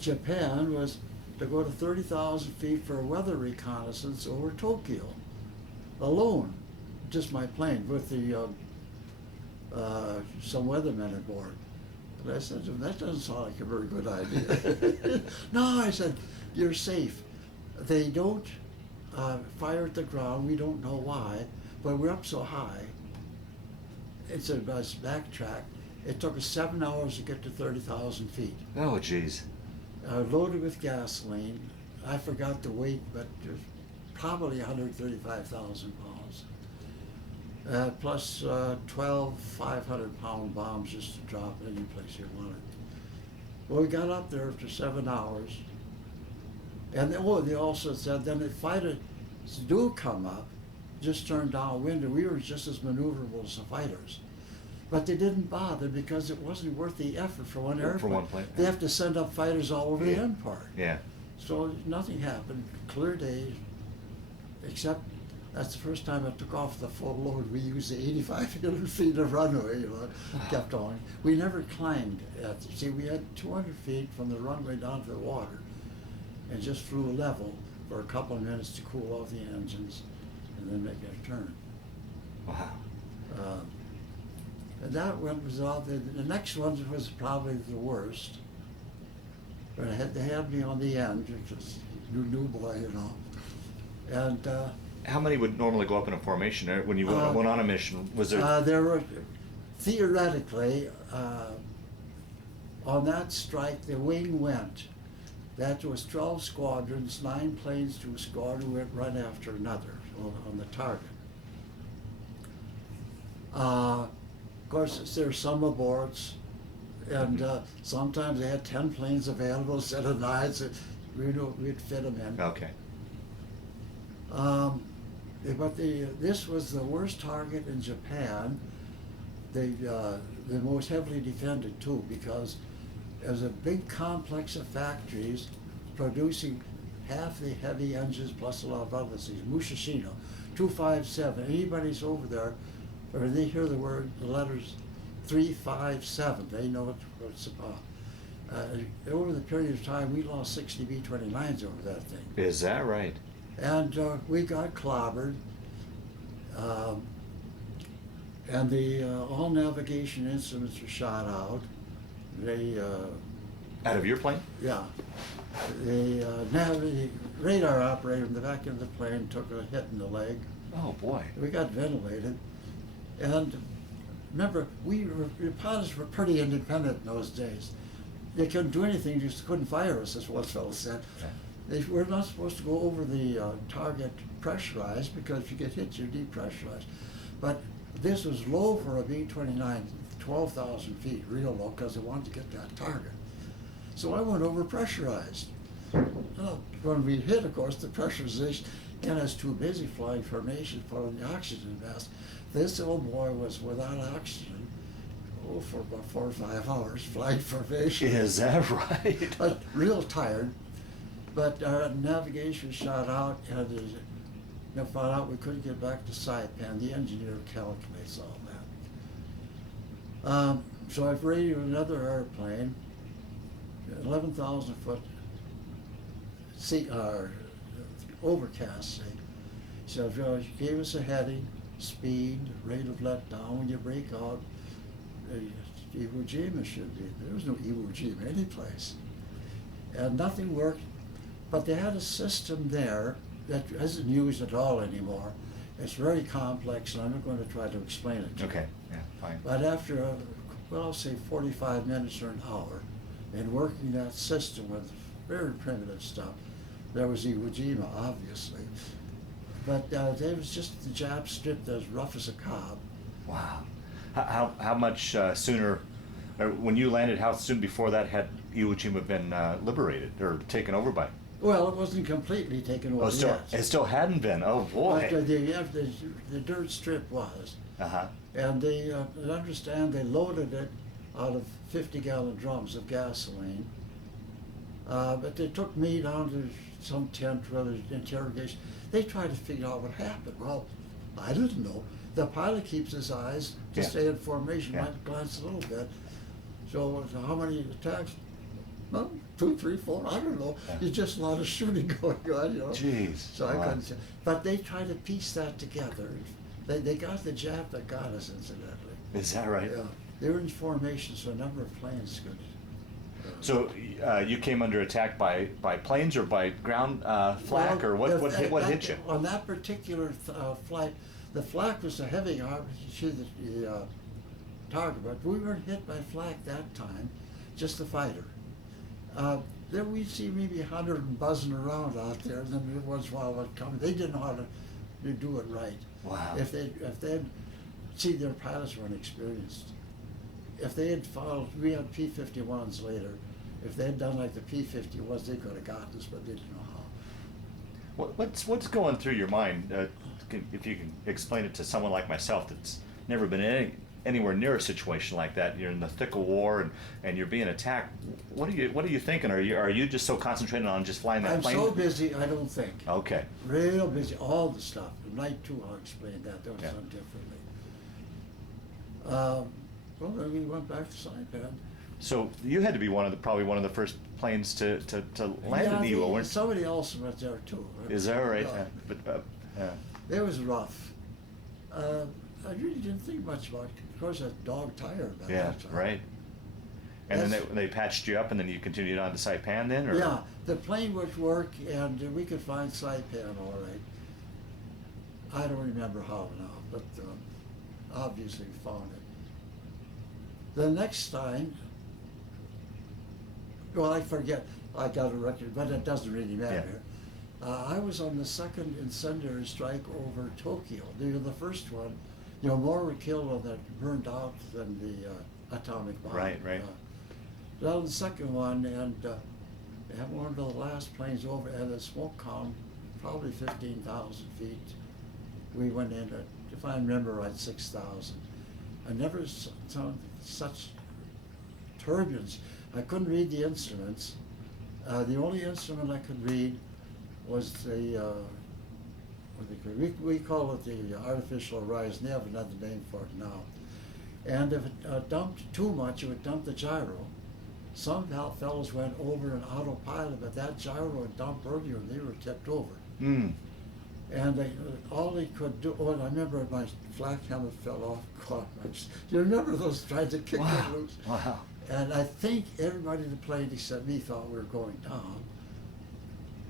Japan was to go to 30,000 feet for a weather reconnaissance over Tokyo, alone, just my plane with the some weathermen aboard. And I said to him, that doesn't sound like a very good idea. No, I said, you're safe. They don't fire at the ground. We don't know why, but we're up so high. It's a backtrack. It took us 7 hours to get to 30,000 feet. Oh, geez. Loaded with gasoline. I forgot the weight, but it was probably 135,000 pounds. Plus 12 500-pound bombs just to drop any place you wanted. Well, we got up there after 7 hours. And then, they also said, then if fighters do come up, just turn downwind, and we were just as maneuverable as the fighters. But they didn't bother because it wasn't worth the effort for one airplane. For one plane. They have to send up fighters all over the end part. Yeah. So nothing happened, clear day, except that's the first time I took off the full load. We used the 8,500 feet of runway, kept on. We never climbed. See, we had 200 feet from the runway down to the water and just flew level for a couple of minutes to cool off the engines and then make a turn. Wow. And that one was all, the next one was probably the worst. But they had me on the end, because new boy, And How many would normally go up in a formation when you went on a mission? Was there? There were, theoretically, on that strike, the wing went. That was 12 squadrons, 9 planes to a squadron went right after another on the target. Of course, there's some aborts, and sometimes they had 10 planes available instead of 9, so we'd fit them in. Okay. But this was the worst target in Japan, the most heavily defended too, because there's a big complex of factories producing half the heavy engines plus a lot of other things. Musashino, 257. Anybody's over there, or they hear the letters 357, they know what it's about. Over the period of time, we lost 60 B-29s over that thing. Is that right? And we got clobbered. And all navigation instruments were shot out. They Out of your plane? yeah. The radar operator in the back end of the plane took a hit in the leg. Oh boy. We got ventilated. And remember, the pilots were pretty independent in those days. They couldn't do anything, just couldn't fire us, as one fellow said. Okay. They were not supposed to go over the target pressurized, because if you get hit, you're depressurized. But this was low for a B-29, 12,000 feet, real low, because they wanted to get that target. So I went over pressurized. When we hit, of course, the pressurization, and I was too busy flying formation, putting the oxygen mask. This old boy was without oxygen, for about 4 or 5 hours, flying formation. Is that right? Real tired. But our navigation shot out, and they found out we couldn't get back to Saipan. The engineer calculates all that. So I've radioed another airplane, 11,000 foot overcast, say. So she gave us a heading, speed, rate of letdown. When you break out, Iwo Jima should be. There was no Iwo Jima any place. And nothing worked, but they had a system there that isn't used at all anymore. It's very complex, and I'm not going to try to explain it to you. Okay, yeah, fine. But after, I'll say 45 minutes or an hour, in working that system with very primitive stuff, there was Iwo Jima, obviously. But they was just the Jap stripped as rough as a cob. Wow. How much sooner, or when you landed, how soon before that had Iwo Jima been liberated or taken over by? Well, it wasn't completely taken over yet. It still hadn't been. Oh boy. But the dirt strip was. Uh-huh. And they, I understand they loaded it out of 50-gallon drums of gasoline. But they took me down to some tent for the interrogation. They tried to figure out what happened. Well, I didn't know. The pilot keeps his eyes to stay in formation, might glance a little bit. So how many attacks? Well, 2, 3, 4, I don't know. Yeah. It's just a lot of shooting going on, you know. Jeez. So I couldn't say. But they tried to piece that together. They got the Jap that got us, incidentally. Is that right? Yeah. They were in formation, so a number of planes could. So you came under attack by planes or by ground flak, or what hit you? On that particular flight, the flak was a heavy the target, but we weren't hit by flak that time, just the fighter. There we'd see maybe 100 buzzing around out there, and then once in a while would come. They didn't know how to do it right. Wow. If they'd see, their pilots weren't experienced. If they had followed, we had P-51s later. If they had done like the P-51s, they could have gotten us, but they didn't know how. What's going through your mind? If you can explain it to someone like myself that's never been anywhere near a situation like that. You're in the thick of war and you're being attacked. What are you thinking? Are you just so concentrated on just flying that plane? I'm so busy, I don't think. Okay. Real busy, all the stuff. Night 2, I'll explain that. That was Yeah. done differently. Well, then we went back to Saipan. So you had to be probably one of the first planes to land in Iwo, weren't you? Somebody else went there too. Is that right? Yeah. But It was rough. I really didn't think much about it. Of course, that dog tired by yeah, that time. right. And then That's- they patched you up, and then you continued on to Saipan then, or? Yeah, the plane would work, and we could find Saipan all right. I don't remember how now, but obviously we found it. The next time, well, I forget, I got a record, but it doesn't really matter. I was on the second incendiary strike over Tokyo. They were the first one. You know, more were killed on that burned out than the atomic bomb. Right. That was the second one, and they had one of the last planes over, and the smoke column, probably 15,000 feet. We went in at, if I remember right, 6,000. I never saw such turbulence. I couldn't read the instruments. The only instrument I could read was the, we call it the artificial horizon. They have another name for it now. And if it dumped too much, it would dump the gyro. Some fellows went over an autopilot, but that gyro would dump earlier and they were tipped over. Mm. And all they could do, I remember my flak helmet fell off, caught my, you remember those trying to kick it loose? Wow. And I think everybody in the plane except me thought we were going down.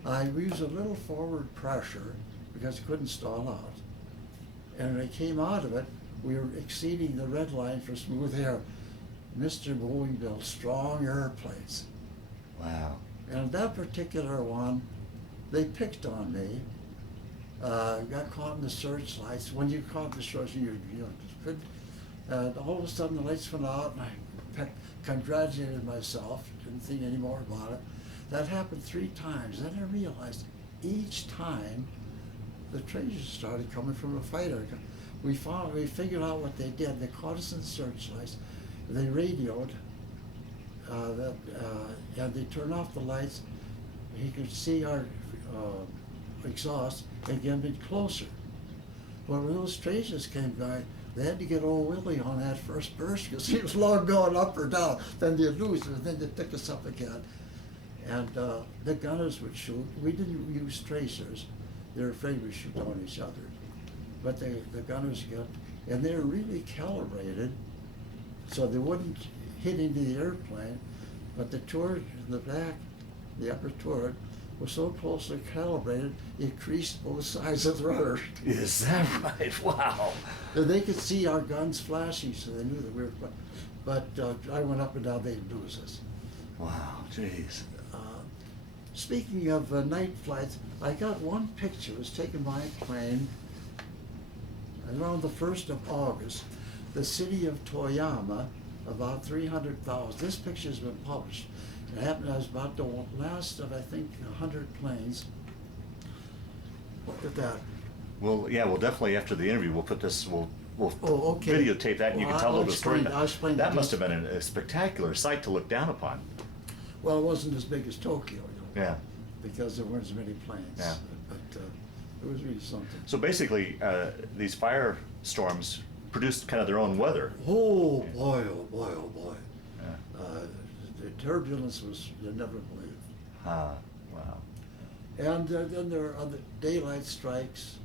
I used a little forward pressure because it couldn't stall out. And when I came out of it, we were exceeding the red line for smooth air. Mr. Boeing built strong airplanes. Wow. And that particular one, they picked on me. Got caught in the searchlights. When you caught the search, you could. All of a sudden, the lights went out, and I congratulated myself. Didn't think any more about it. That happened 3 times. Then I realized each time the treasures started coming from a fighter. We figured out what they did. They caught us in the searchlights. They radioed and they turned off the lights. He could see our exhaust and get a bit closer. When those traces came by, they had to get old Willie on that first burst because he was long going up or down. Then they'd lose it, and then they'd pick us up again. And the gunners would shoot. We didn't use tracers. They were afraid we'd shoot on each other. But the gunners got, and they were really calibrated so they wouldn't hit into the airplane. But the turret in the back, the upper turret, was so closely calibrated, it creased both sides of the rudder. Is that right? Wow. And they could see our guns flashing, so they knew that we were, but I went up and down, they'd lose us. Wow, jeez. Speaking of night flights, I got one picture. It was taken by a plane around the 1st of August. The city of Toyama, about 300,000. This picture's been published. It happened, I was about the last of, I think, 100 planes. Look at that. Well, yeah, well, definitely after the interview, we'll put this, we'll Oh, okay. videotape that, and you Well, can tell a I'll little story. explain- I'll explain That the must have details. been a spectacular sight to look down upon. Well, it wasn't as big as Tokyo, you know, Yeah. because there weren't as many planes. Yeah. But it was really something. So basically, these firestorms produced kind of their own weather. Oh boy, oh boy, oh boy. Yeah. The turbulence was, you never believe. Ah, wow. And then there are other daylight strikes.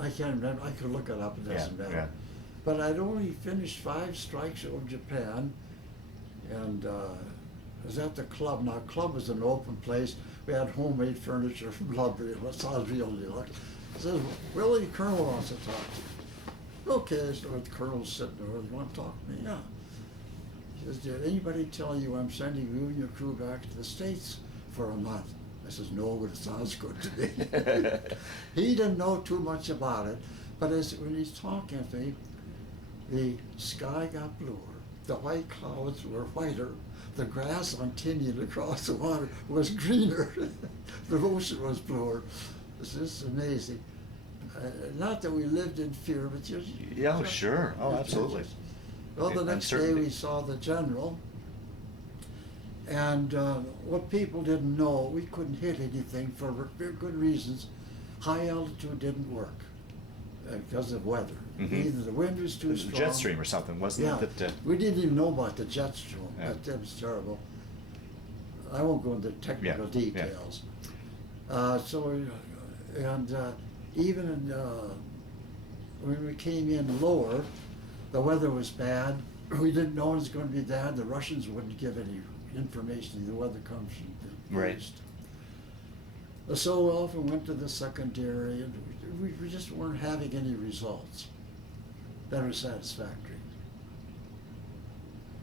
I can't remember, I could look it up, it doesn't Yeah, matter. yeah. But I'd only finished 5 strikes over Japan, and I was at the club. Now, club was an open place. We had homemade furniture from Ludbury. That sounds real deal. He says, Willie, Colonel wants to talk to you. Okay, so the Colonel's sitting there. You want to talk to me? Yeah. He says, did anybody tell you I'm sending you and your crew back to the States for a month? I says, no, but it sounds good to me. He didn't know too much about it, but when he's talking to me, the sky got bluer. The white clouds were whiter. The grass on Tinian across the water was greener. The ocean was bluer. It's just amazing. Not that we lived in fear, but just... Yeah, oh, sure. Oh, absolutely. Well, the next day Uncertainty. we saw the general, and what people didn't know, we couldn't hit anything for very good reasons. High altitude didn't work because of weather. Mhm. Either the wind was too It was a strong. jet stream or something, wasn't Yeah, it? That, we didn't even know about the jet stream. Yeah. That was terrible. I won't go into technical Yeah, yeah. details. Even in, when we came in lower, the weather was bad. We didn't know it was going to be bad. The Russians wouldn't give any information. The weather comes from the Right. east. So we often went to the secondary, and we just weren't having any results that were satisfactory.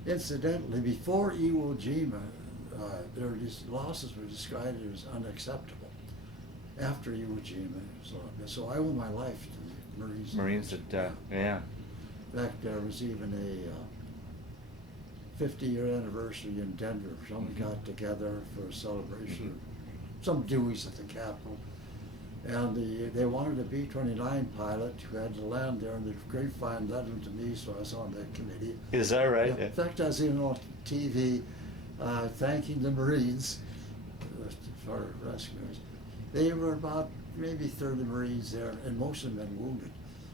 Incidentally, before Iwo Jima, these losses were described as unacceptable. After Iwo Jima, so I owe my life to the Marines. Marines that, yeah. In fact, there was even a 50-year anniversary in Denver. Someone Mhm. got together for a celebration. Some Deweys at the Capitol. And they wanted a B-29 pilot who had to land there, and the grapevine led him to me, so I was on that committee. Is that right? Yeah, in fact, I was even on TV thanking the Marines for rescuers. They were about maybe 30 Marines there, and most of them had wounded.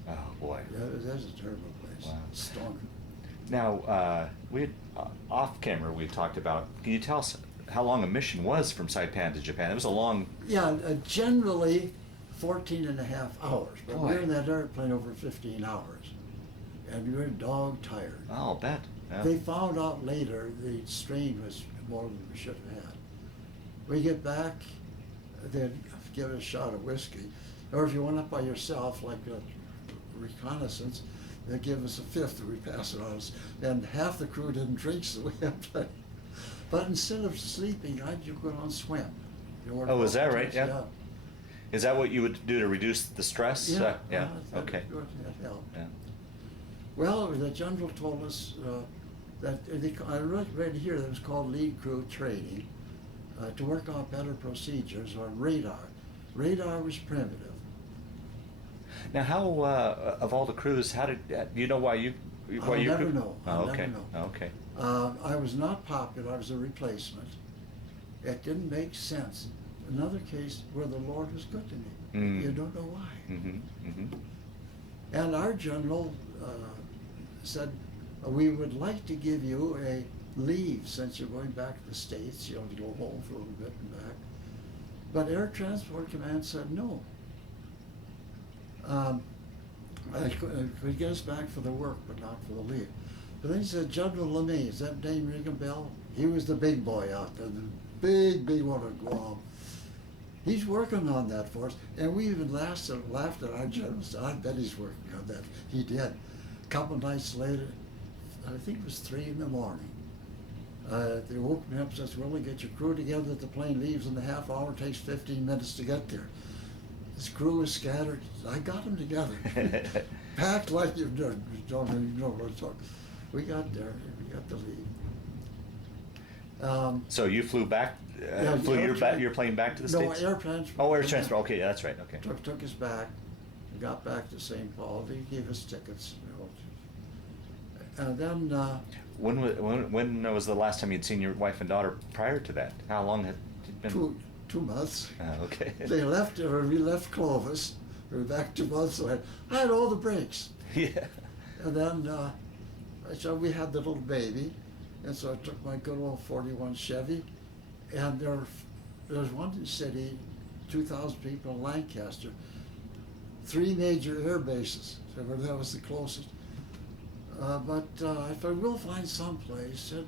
Oh, boy. That was a terrible place. Wow. Stunk. Now, we had, off camera, we talked about, can you tell us how long a mission was from Saipan to Japan? It was a long, Yeah, generally 14 and a half hours, but we were in Boy. that airplane over 15 hours, and we were dog tired. I'll bet. Yeah. They found out later the strain was more than we should have had. We get back, they'd give us a shot of whiskey, or if you went up by yourself, like a reconnaissance, they'd give us a fifth and we pass it on us. And half the crew didn't drink, so we had to. But instead of sleeping, I'd go out and swim. Oh, is that right? Yeah. Is that what you would do to reduce the stress? Yeah. Yeah, that okay. that helped. Yeah. Well, the general told us that I read here that it was called lead crew training to work out better procedures on radar. Radar was primitive. Now, how, of all the crews, how did, do you know why you I'll you never crew- know. Oh, I'll okay. never know. Oh, okay. I was not popular. I was a replacement. It didn't make sense. Another case where the Lord was good to me. Mm. You don't know why. Mm-hmm, mm-hmm. And our general said, we would like to give you a leave since you're going back to the States. You have to go home for a little bit and back. But Air Transport Command said no. Could get us back for the work, but not for the leave. But then he said, General LeMay, is that name ring a bell? He was the big boy out there, the big one at Guam. He's working on that for us, and we even laughed at our general. I bet he's working on that. He did. A couple nights later, I think it was 3 in the morning, They woke me up and says, "Willie, get your crew together. The plane leaves in a half hour. It takes 15 minutes to get there." This crew is scattered. I got them together. Packed like you don't even know what I'm talking. We got there. We got the lead. So you flew back, flew your plane back to the States? No, air transport. Oh, air transport. Okay, yeah, that's right. Okay. Took us back. We got back to St. Paul. They gave us tickets. And then. When was the last time you'd seen your wife and daughter prior to that? How long had it been? 2 months. Okay. They left, we left Clovis. We were back 2 months. So I had all the breaks. Yeah. And then, so we had the little baby. And so I took my good old 41 Chevy. And there was one city, 2,000 people in Lancaster, 3 major air bases. So that was the closest. But I thought, we'll find some place. It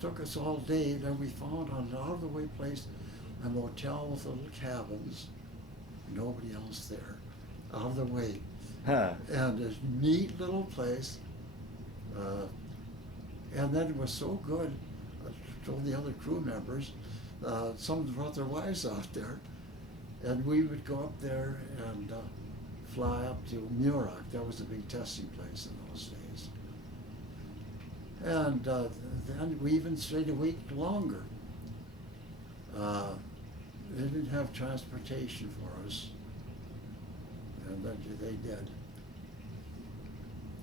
took us all day. Then we found an out-of-the-way place, a motel with little cabins, nobody else there, out of the way. Huh. And this neat little place. And then it was so good, I told the other crew members, some brought their wives out there, and we would go up there and fly up to Muroc. That was the big testing place in those days. And then we even stayed a week longer. They didn't have transportation for us, and then they did.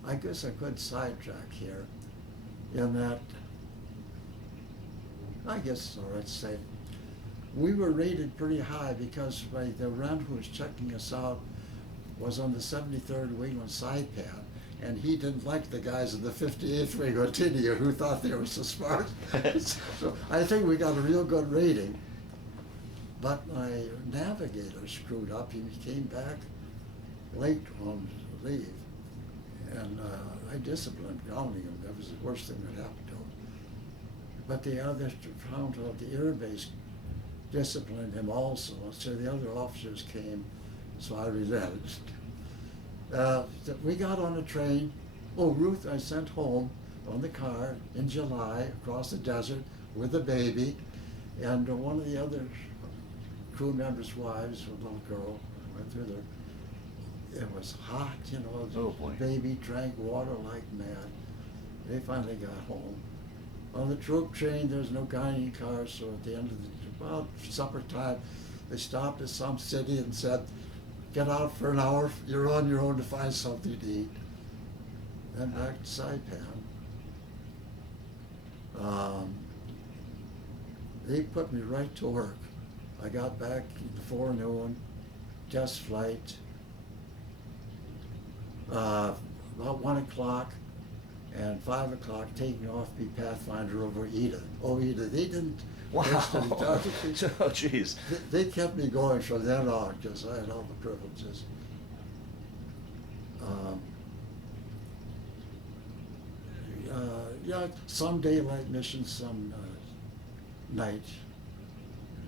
I guess I could sidetrack here in that, I guess it's all right to say, we were rated pretty high because the rent who was checking us out was on the 73rd Wing on Saipan, and he didn't like the guys in the 58th Wing on Tinia who thought they were so smart. So I think we got a real good rating. But my navigator screwed up. He came back late on leave, and I disciplined grounding him. That was the worst thing that happened to him. But the other found out the airbase disciplined him also. So the other officers came, so I relented. We got on a train. Oh, Ruth I sent home on the car in July across the desert with a baby, and one of the other crew members' wives, a little girl, went through there. It was hot, you know. Oh, boy. The baby drank water like mad. They finally got home. On the troop train, there's no guiding cars, so at the end of about supper time, they stopped at some city and said, "Get out for an hour, you're on your own to find something to eat." Then back to Saipan. They put me right to work. I got back in the forenoon, test flight, about 1 o'clock, and 5 o'clock taking off be Pathfinder over Ida. Oh, Ida, they didn't. Wow. Oh, geez. They kept me going from then on because I had all the privileges. Yeah, some daylight missions, some night.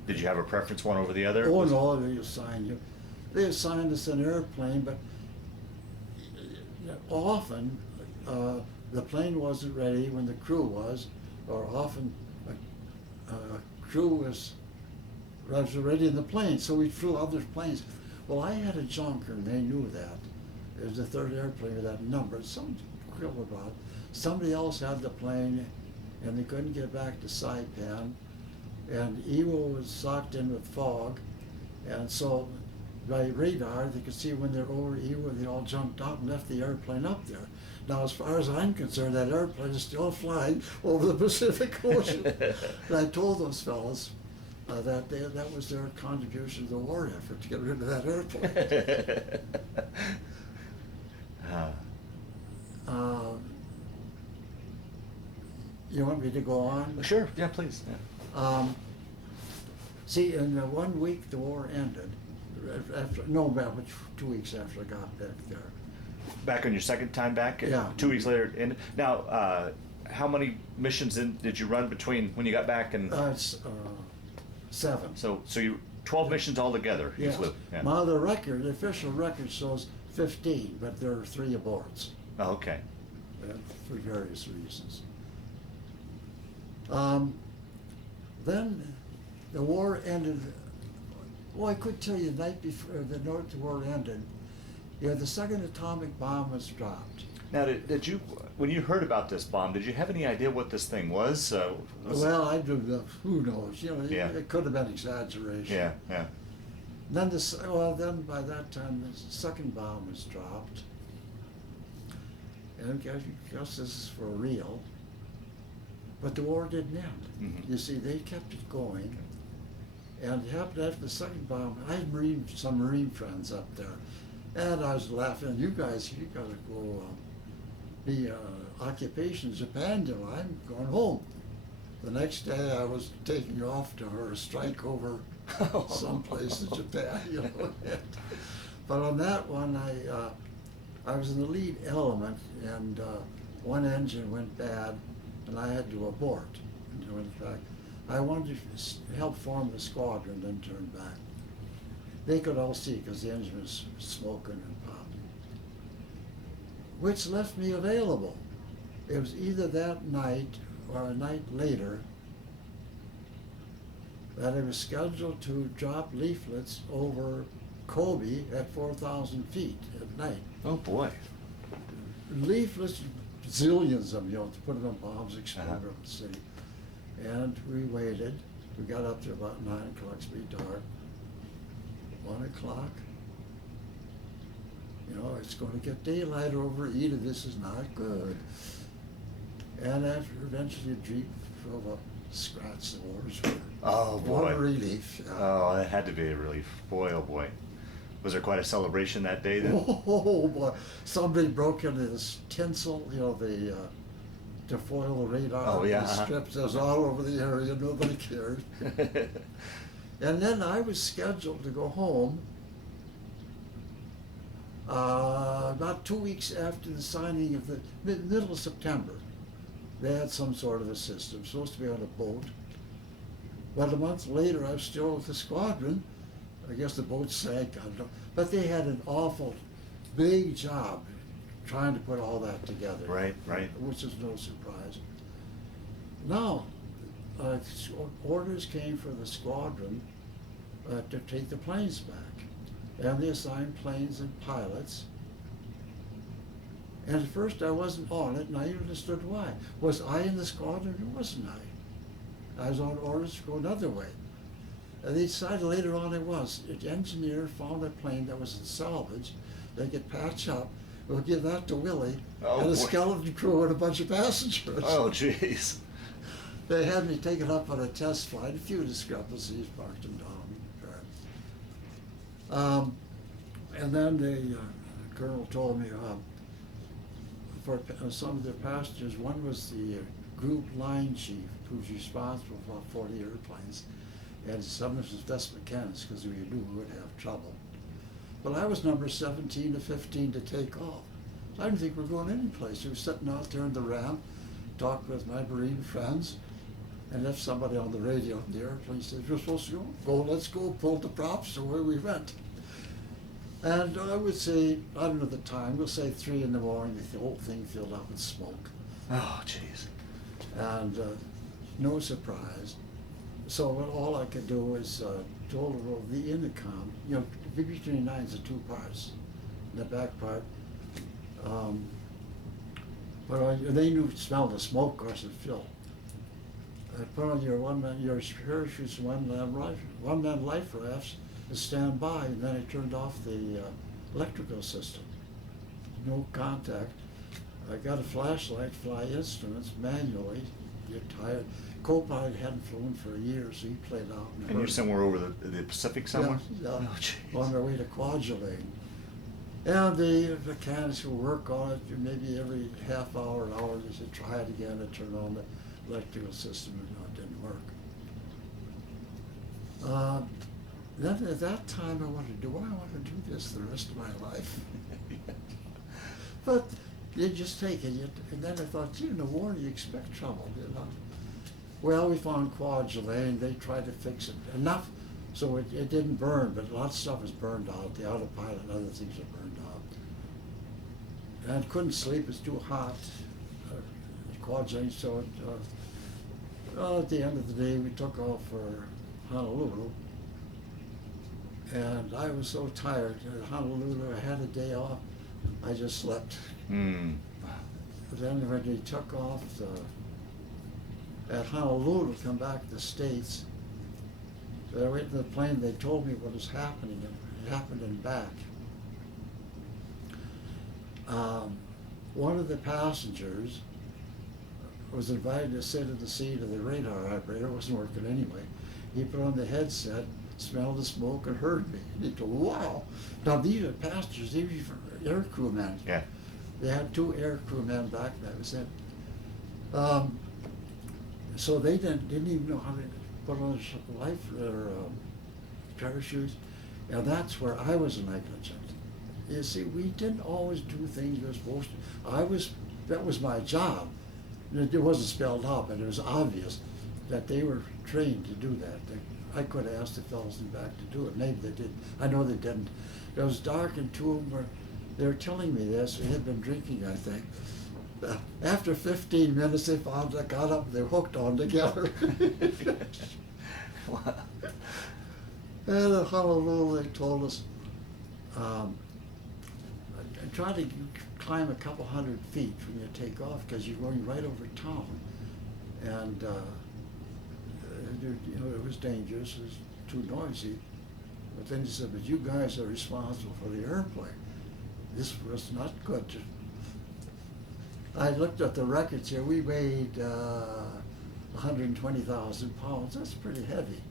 Did you have a preference one over the other? Oh, no, they assigned you. They assigned us an airplane, but often the plane wasn't ready when the crew was, or often a crew was already in the plane, so we flew other planes. Well, I had a junker, and they knew that. It was the third airplane with that number. Some quill about it. Somebody else had the plane, and they couldn't get back to Saipan, and Iwo was socked in with fog, and so by radar they could see when they're over Iwo, they all jumped out and left the airplane up there. Now, as far as I'm concerned, that airplane is still flying over the Pacific Ocean. And I told those fellas that was their contribution to the war effort to get rid of that airplane. You want me to go on? Sure, yeah, please. Yeah. See, in 1 week the war ended. About 2 weeks after I got back there. Back on your second time back? Yeah. 2 weeks later. And now, how many missions did you run between when you got back and? It's 7. So you 12 missions altogether. You Yes. flew. Yeah. Now the official record shows 15, but there are 3 aborts Oh, okay. for various reasons. Then the war ended. Well, I could tell you the night before the North War ended, the second atomic bomb was dropped. Now, did you, when you heard about this bomb, did you have any idea what this thing was? Well, I do. Who knows? Yeah. It could have been exaggeration. Yeah, yeah. Then then by that time the second bomb was dropped, and I guess this is for real. But the war didn't end. Mhm. You see, they kept it going, and it happened after the second bomb. I had some Marine friends up there, and I was laughing. You guys gotta go be occupation Japan. I'm going home. The next day, I was taking off to a strike over someplace in Japan. But on that one, I was in the lead element, and one engine went bad, and I had to abort. In fact, I wanted to help form the squadron, then turn back. They could all see because the engine was smoking and popping, which left me available. It was either that night or a night later that I was scheduled to drop leaflets over Kobe at 4,000 feet at night. Oh boy. Leaflets, zillions of them, to put them in bombs, explode Uh-huh. over the city. And we waited. We got up there about 9 o'clock, it's pretty dark. 1 o'clock. It's going to get daylight over Ida. This is not good. And after eventually a jeep drove up, scratched the waters. Oh boy. What a relief. Oh, that had to be a relief. Boy, oh boy. Was there quite a celebration that day then? Oh boy! Somebody broke into this tinsel, to foil the radar. Oh, yeah, The uh-huh. strips. It was all over the area. Nobody cared. And then I was scheduled to go home about 2 weeks after the signing of the middle of September. They had some sort of a system, supposed to be on a boat. But a month later, I was still with the squadron. I guess the boat sank, I don't know. But they had an awful big job trying to put all that together. Right, right. Which is no surprise. Now, orders came for the squadron to take the planes back. And they assigned planes and pilots. And at first I wasn't on it, and I understood why. Was I in the squadron or wasn't I? I was on orders to go another way. And they decided later on it was. The engineer found a plane that was in salvage. They could patch up. We'll give that to Willie. Oh, and a boy. skeleton crew and a bunch of passengers. Oh, jeez. They had me taken up on a test flight. A few discrepancies, marked them down. And then the colonel told me for some of their passengers, one was the group line chief, who's responsible for about 40 airplanes, and some of his best mechanics, because we knew we would have trouble. But I was number 17 to 15 to take off. I didn't think we were going anyplace. We were sitting out there in the ramp, talked with my Marine friends, and if somebody on the radio in the airplane said, "We're supposed to go, let's go," pulled the props, so away we went. And I would say, I don't know the time, we'll say 3 in the morning, the whole thing filled up with smoke. Oh, jeez. And no surprise. So all I could do was told her over the intercom, VB-29 is 2 parts. In the back part, but they knew, smelled the smoke, of course, and Phil. Put on your your parachutes, one-man life rafts, and stand by, and then I turned off the electrical system. No contact. I got a flashlight, fly instruments manually. Get tired. Co-pilot hadn't flown for a year, so he played out. And you're somewhere over the Pacific somewhere? Yeah, Oh, jeez. on our way to Kwajalein. And the mechanics will work on it maybe every half hour, an hour. They said, try it again and turn on the electrical system, and it didn't work. Then at that time I wondered, do I want to do this the rest of my life? But you just take it. And then I thought, gee, in the war you expect trouble, Well, we found Kwajalein. They tried to fix it enough so it didn't burn, but a lot of stuff was burned out. The autopilot and other things were burned out. And I couldn't sleep. It was too hot. Kwajalein, so Well, at the end of the day, we took off for Honolulu. And I was so tired. At Honolulu, I had a day off. I just slept. Mm. Then when they took off at Honolulu to come back to the States, they went in the plane, they told me what was happening. It happened in back. One of the passengers was invited to sit in the seat of the radar operator. It wasn't working anyway. He put on the headset, smelled the smoke, and heard me. And he thought, wow. Now these are passengers, these are air crew men. Yeah. They had 2 air crew men back, that was it. So they didn't even know how to put on their parachutes. And that's where I was negligent. You see, we didn't always do things we were supposed to. That was my job. It wasn't spelled out, but it was obvious that they were trained to do that. I could have asked the fellows in back to do it. Maybe they did. I know they didn't. It was dark, and 2 of them they were telling me this. They had been drinking, I think. After 15 minutes, they found I got up and they hooked on together. Wow. And at Honolulu, they told us, try to climb a couple hundred feet when you take off because you're going right over town. And it was dangerous, it was too noisy. But then he said, but you guys are responsible for the airplane. This was not good. I looked at the records here. We weighed 120,000 pounds. That's pretty heavy.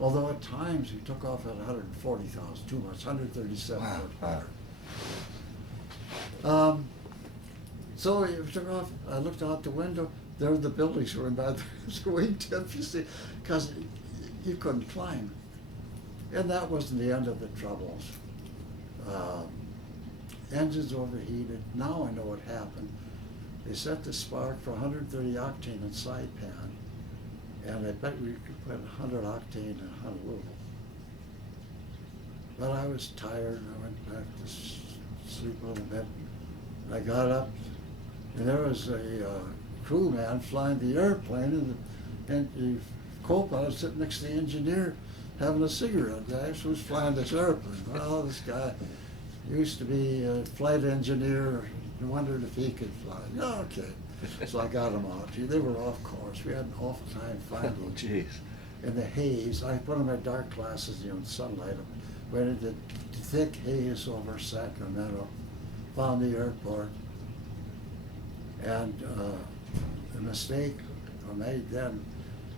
Although at times we took off at 140,000, too much, 137 Wow. So we took off. I looked out the window. There the buildings were in bad wingtip, you see, because you couldn't climb. And that wasn't the end of the troubles. Engines overheated. Now I know what happened. They set the spark for 130 octane in Saipan, and I bet we could put 100 octane in Honolulu. But I was tired. I went back to sleep a little bit. I got up, and there was a crewman flying the airplane, and the co-pilot was sitting next to the engineer having a cigarette. That's who's flying this airplane. Well, this guy used to be a flight engineer. I wondered if he could fly. Yeah, okay. So I got him out. They were off course. We had an awful time finding Oh, jeez. in the haze. I put on my dark glasses, sunlight. Went into thick haze over Sacramento. Found the airport. And the mistake I made then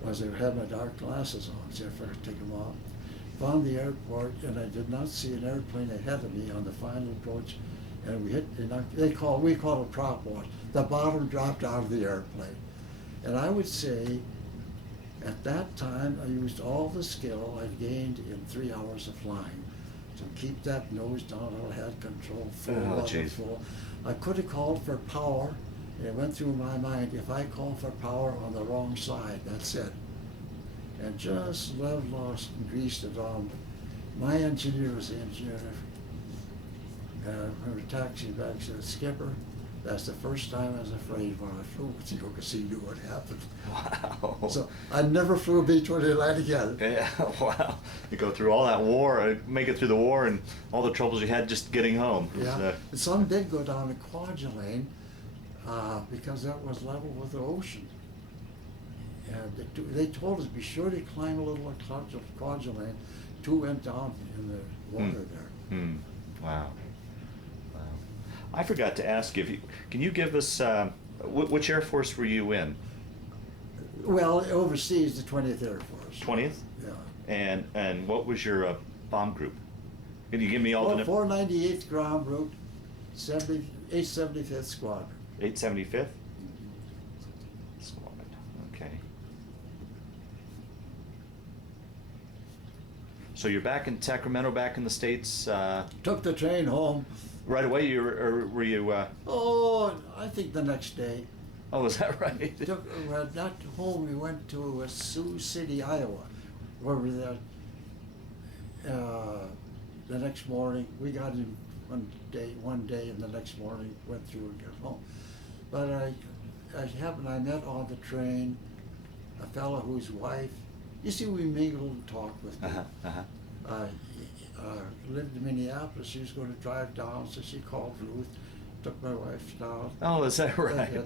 was I had my dark glasses on, so I forgot to take them off. Found the airport, and I did not see an airplane ahead of me on the final approach. And we hit, we call it prop wash. The bottom dropped out of the airplane. And I would say, at that time, I used all the skill I'd gained in 3 hours of flying to keep that nose down, all head control, full, full. I could have called for power, and it went through my mind, if I call for power on the wrong side, that's it. And just leveled lost and greased it on. My engineer was the engineer. We were taxiing back, said, Skipper, that's the first time I was afraid when I flew with you because he knew what happened. Wow. So I never flew a B-29 again. Yeah, wow. You go through all that war, make it through the war and all the troubles you had just getting home. Yeah, some did go down a Kwajalein because that was level with the ocean. And they told us, be sure to climb a little Kwajalein. 2 went down in the water there. Wow. I forgot to ask you, can you give us, which Air Force were you in? Well, overseas, the 20th Air Force. 20th? Yeah. And what was your bomb group? Can you give me all the... 498th Ground Group, 875th Squadron. 875th? Squadron, okay. So you're back in Sacramento, back in the States? Took the train home. Right away, were you? Oh, I think the next day. Oh, is that right? Not home. We went to Sioux City, Iowa, where we were there. The next morning, we got in one day, and the next morning went through and got home. But I met on the train a fellow whose wife, you see, we mingled and talked with people. Lived in Minneapolis. She was going to drive down, so she called Ruth, took my wife down. Oh, is that right?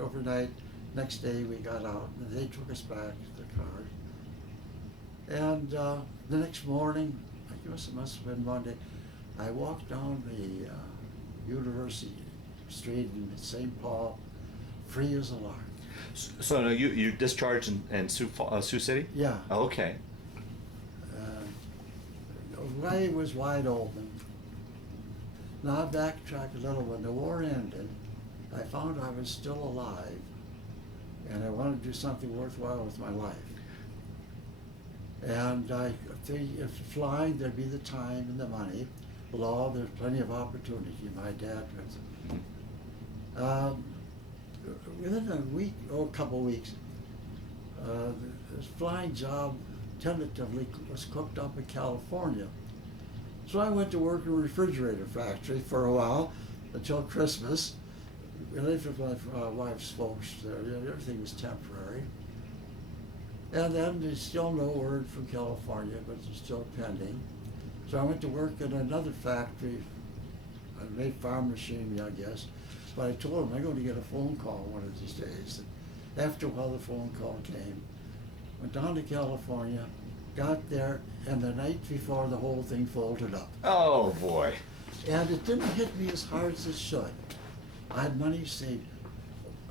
Overnight, next day we got out, and they took us back to the car. And the next morning, I guess it must have been Monday, I walked down the University Street in St. Paul, free as a lark. So no, you discharged in Sioux City? Yeah. Oh, okay. The way was wide open. Now I backtrack a little. When the war ended, I found I was still alive, and I wanted to do something worthwhile with my life. And I think if flying, there'd be the time and the money. Law, there's plenty of opportunity. My dad was. Within a couple of weeks, this flying job tentatively was cooked up in California. So I went to work in a refrigerator factory for a while until Christmas. We lived with my wife's folks there. Everything was temporary. And then there's still no word from California, but it's still pending. So I went to work in another factory. I made farm machinery, I guess. But I told them I'm going to get a phone call one of these days. And after a while, the phone call came. Went down to California, got there, and the night before, the whole thing folded up. Oh, boy. And it didn't hit me as hard as it should. I had money saved.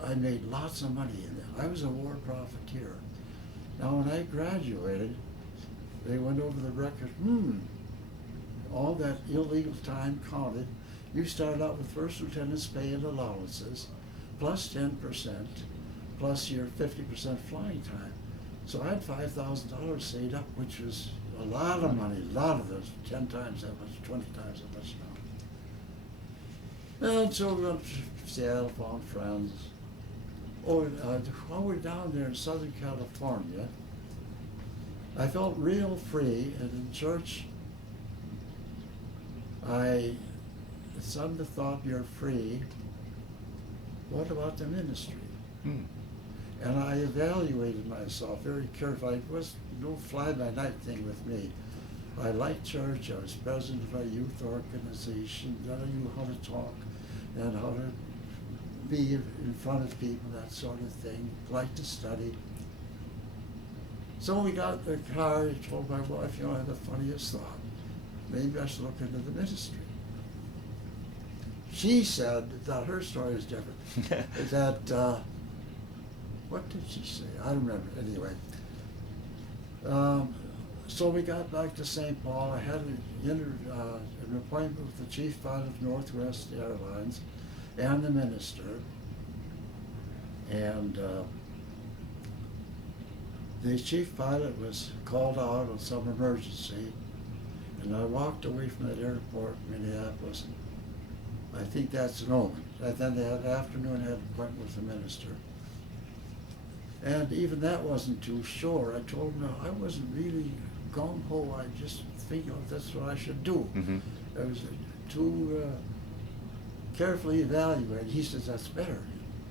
I made lots of money in that. I was a war profiteer. Now, when I graduated, they went over the record. All that illegal time counted. You started out with first lieutenant's pay and allowances, plus 10%, plus your 50% flying time. So I had $5,000 saved up, which was a lot of money, a lot of those, 10 times that much, 20 times that much now. And so we went to Seattle, found friends. While we're down there in Southern California, I felt real free, and in church, some thought you're free. What about the ministry? And I evaluated myself very carefully. It was no fly-by-night thing with me. I liked church. I was president of a youth organization. Then I knew how to talk and how to be in front of people, that sort of thing. Liked to study. So we got in the car. I told my wife, I had the funniest thought. Maybe I should look into the ministry. She said that her story is different. That, what did she say? I don't remember. Anyway. So we got back to St. Paul. I had an appointment with the chief pilot of Northwest Airlines and the minister. And the chief pilot was called out on some emergency. And I walked away from that airport in Minneapolis. I think that's an omen. And then that afternoon I had an appointment with the minister. And even that wasn't too sure. I told him no, I wasn't really gung-ho. I just think that's what I should do. I was too carefully evaluated. He says, that's better.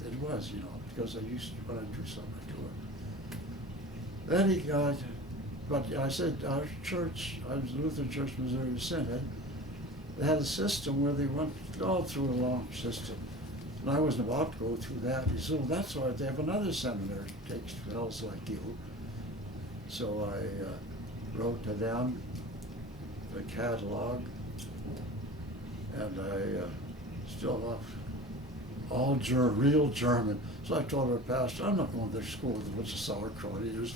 It was, because I used to, when I do something, I do it. Then he got, but I said, our church, I was Lutheran Church, Missouri Synod, they had a system where they went all through a long system. And I wasn't about to go through that. He said, well, that's all right. They have another seminary that takes fellows like you. So I wrote to them the catalog, and I still have all real German. So I told our pastor, I'm not going to their school with a bunch of sauerkraut eaters.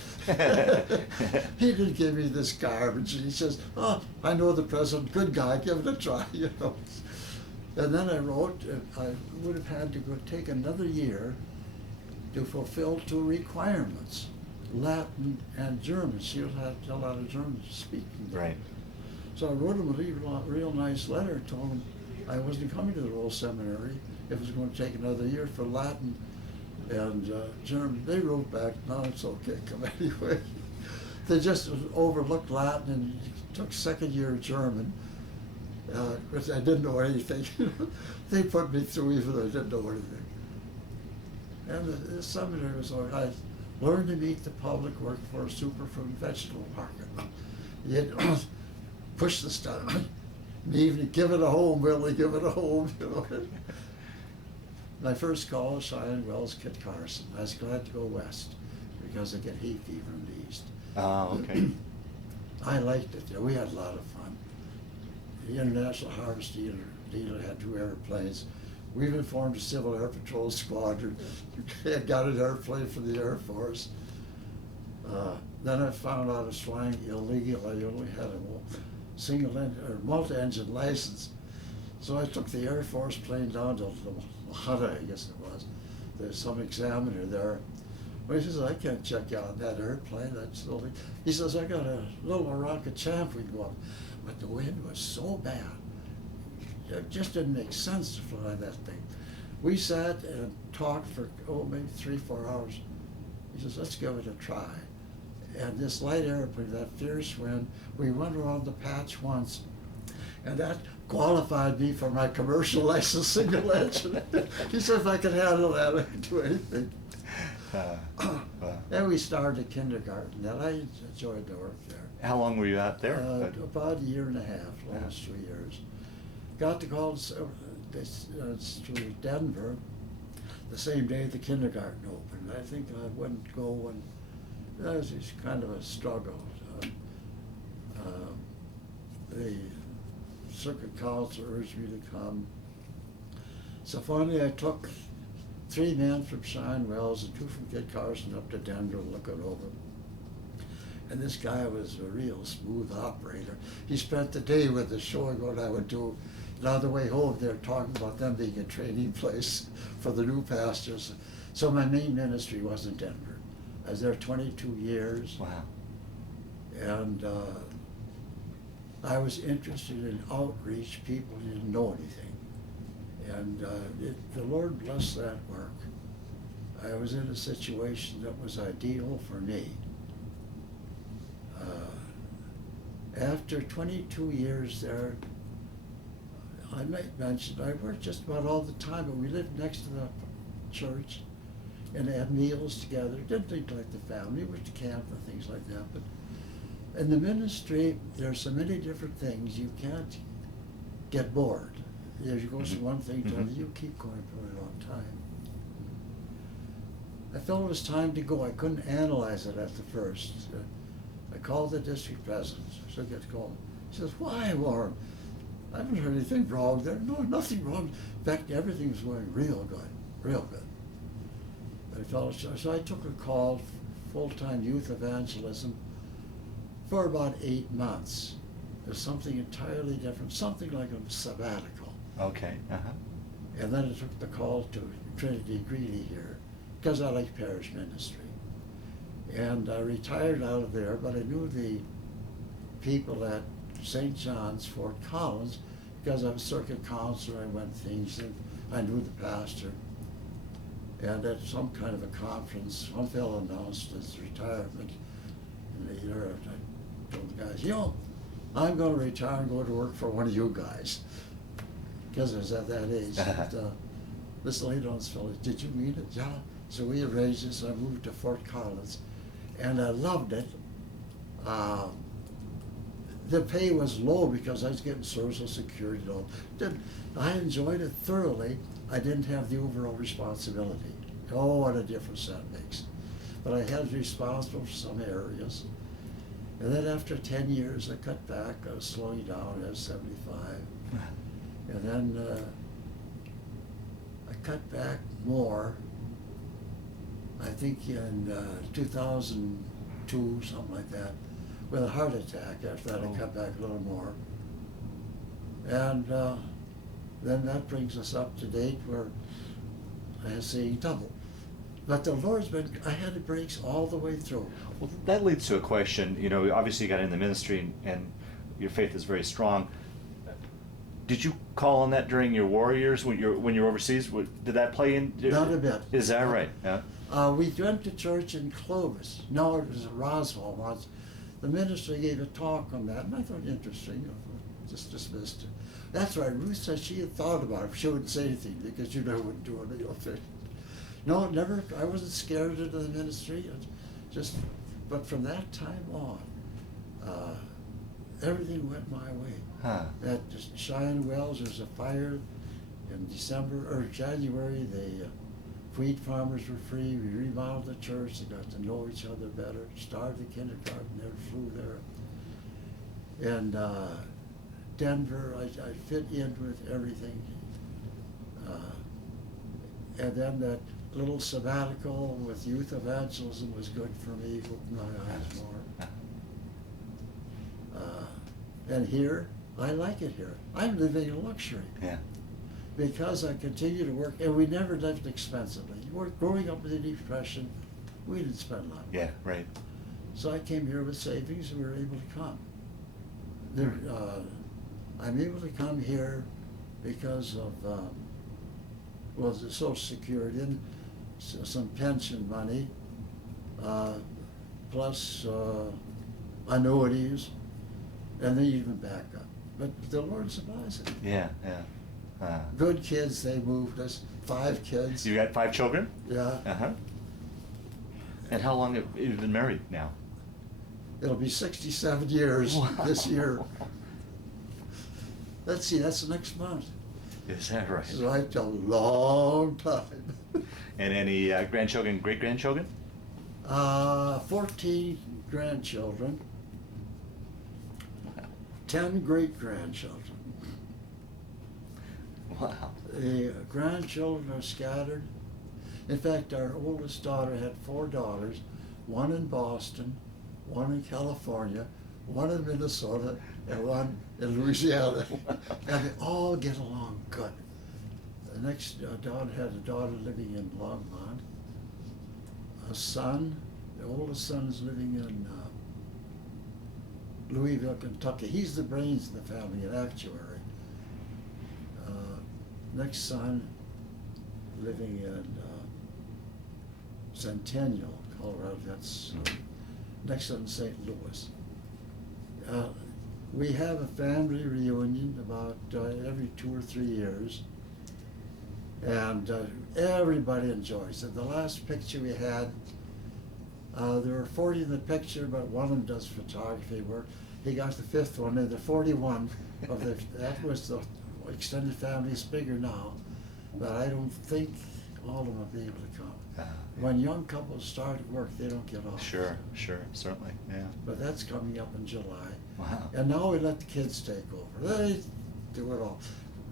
He didn't give me this garbage. He says, I know the president, good guy, give it a try, And then I wrote, I would have had to go take another year to fulfill two requirements, Latin and German. She would have a lot of German speaking. Right. So I wrote him a real nice letter, told him I wasn't coming to the Royal Seminary. It was going to take another year for Latin and German. They wrote back, no, it's okay, come anyway. They just overlooked Latin and took second year German. Because I didn't know anything. They put me through even though I didn't know anything. And the seminary was all right. learn to meet the public workforce superfood vegetable market. You push the stuff. Even give it a home, Willie, give it a home. You know. My first call was Cheyenne Wells, Kit Carson. I was glad to go west because I get hay fever in the east. Oh, okay. I liked it. You know, we had a lot of fun. The International Harvest Dealer had 2 airplanes. We even formed a Civil Air Patrol squadron. Had got an airplane from the Air Force. Then I found out I was flying illegal. I only had a multi-engine license. So I took the Air Force plane down to Lahada, I guess it was. There's some examiner there. Well, he says, I can't check you out on that airplane. That's only. He says, I got a little Morocco champ we go up. But the wind was so bad. It just didn't make sense to fly that thing. We sat and talked for, maybe 3-4 hours. He says, let's give it a try. And this light airplane, that fierce wind, we went around the patch once, and that qualified me for my commercial license single engine. He said if I could handle that, I could do anything. Then we started kindergarten, and I enjoyed the work there. How long were you out there? About 1.5 years, almost 2 years. Got to call to Denver the same day the kindergarten opened. I think I wouldn't go when that was just kind of a struggle. The circuit council urged me to come. So finally I took 3 men from Cheyenne Wells and 2 from Kit Carson up to Denver to look it over. And this guy was a real smooth operator. He spent the day with us showing what I would do. And on the way home, they were talking about them being a training place for the new pastors. So my main ministry was in Denver. I was there 22 years. Wow. And I was interested in outreach. People didn't know anything. And the Lord blessed that work. I was in a situation that was ideal for me. After 22 years there, I might mention, I worked just about all the time, but we lived next to the church and had meals together. Didn't think like the family, went to camp and things like that. But in the ministry, there are so many different things, you can't get bored. As you go from one thing to another, you keep going for a long time. I felt it was time to go. I couldn't analyze it at the first. I called the district president. So I get to call him. He says, why, Warren? I haven't heard anything wrong there. No, nothing wrong. In fact, everything was going real good, real good. I felt, so I took a call, full-time youth evangelism, for about 8 months. It was something entirely different, something like a sabbatical. Okay. And then I took the call to Trinity Greeley here, because I like parish ministry. And I retired out of there, but I knew the people at St. John's, Fort Collins, because I was circuit counselor, I went things, and I knew the pastor. And at some kind of a conference, one fellow announced his retirement. And later I told the guys, you know, I'm going to retire and go to work for one of you guys. Because I was at that age. But, this lady on this fellow, did you mean it? Yeah. So we arranged this, and I moved to Fort Collins. And I loved it. The pay was low because I was getting Social Security loan. I enjoyed it thoroughly. I didn't have the overall responsibility. Oh, what a difference that makes. But I had to be responsible for some areas. And then after 10 years, I cut back. I was slowing down. I was 75. And then I cut back more. I think in 2002, something like that, with a heart attack. After that, I cut back a little more. And then that brings us up to date where I was seeing double. But the Lord's been, I had breaks all the way through. Well, that leads to a question. You know, obviously you got in the ministry and your faith is very strong. Did you call on that during your war years when you're overseas? Did that play in? Not a bit. Is that right? Yeah. We went to church in Clovis. No, it was at Roswell once. The minister gave a talk on that, and I thought interesting. Just dismissed it. That's right. Ruth said she had thought about it. She wouldn't say anything because you know wouldn't do it. No, never. I wasn't scared of the ministry. Just, but from that time on, everything went my way. Huh. At Cheyenne Wells, there's a fire in December or January. The wheat farmers were free. We remodeled the church. They got to know each other better. Started the kindergarten. Never flew there. And Denver, I fit in with everything. And then that little sabbatical with youth evangelism was good for me, opened my eyes more. And here, I like it here. I'm living in luxury. Yeah. Because I continue to work, and we never lived expensively. Growing up in the Depression, we didn't spend a lot. Yeah, right. So I came here with savings, and we were able to come. I'm able to come here because of, well, the Social Security and some pension money, plus annuities, and then even back up. But the Lord supplies it. Yeah, yeah. Good kids, they moved us, 5 kids. You got 5 children? Yeah. Uh-huh. And how long have you been married now? It'll be 67 years this year. Let's see, that's next month. Is that right? So it's a long time. And any grandchildren, great-grandchildren? 14 grandchildren, 10 great-grandchildren. Wow. The grandchildren are scattered. In fact, our oldest daughter had 4 daughters, one in Boston, one in California, one in Minnesota, and one in Louisiana. And they all get along good. The next daughter had a daughter living in Longmont, a son, the oldest son is living in Louisville, Kentucky. He's the brains of the family, an actuary. Next son living in Centennial, Colorado. That's next son in St. Louis. We have a family reunion about every 2 or 3 years, and everybody enjoys it. The last picture we had, there were 40 in the picture, but one of them does photography work. He got the 5th one, and the 41 of the that was the extended family. Is bigger now, but I don't think all of them will be able to come. When young couples start work, they don't get off. Sure, certainly, yeah. But that's coming up in July. Wow. And now we let the kids take over. They do it all.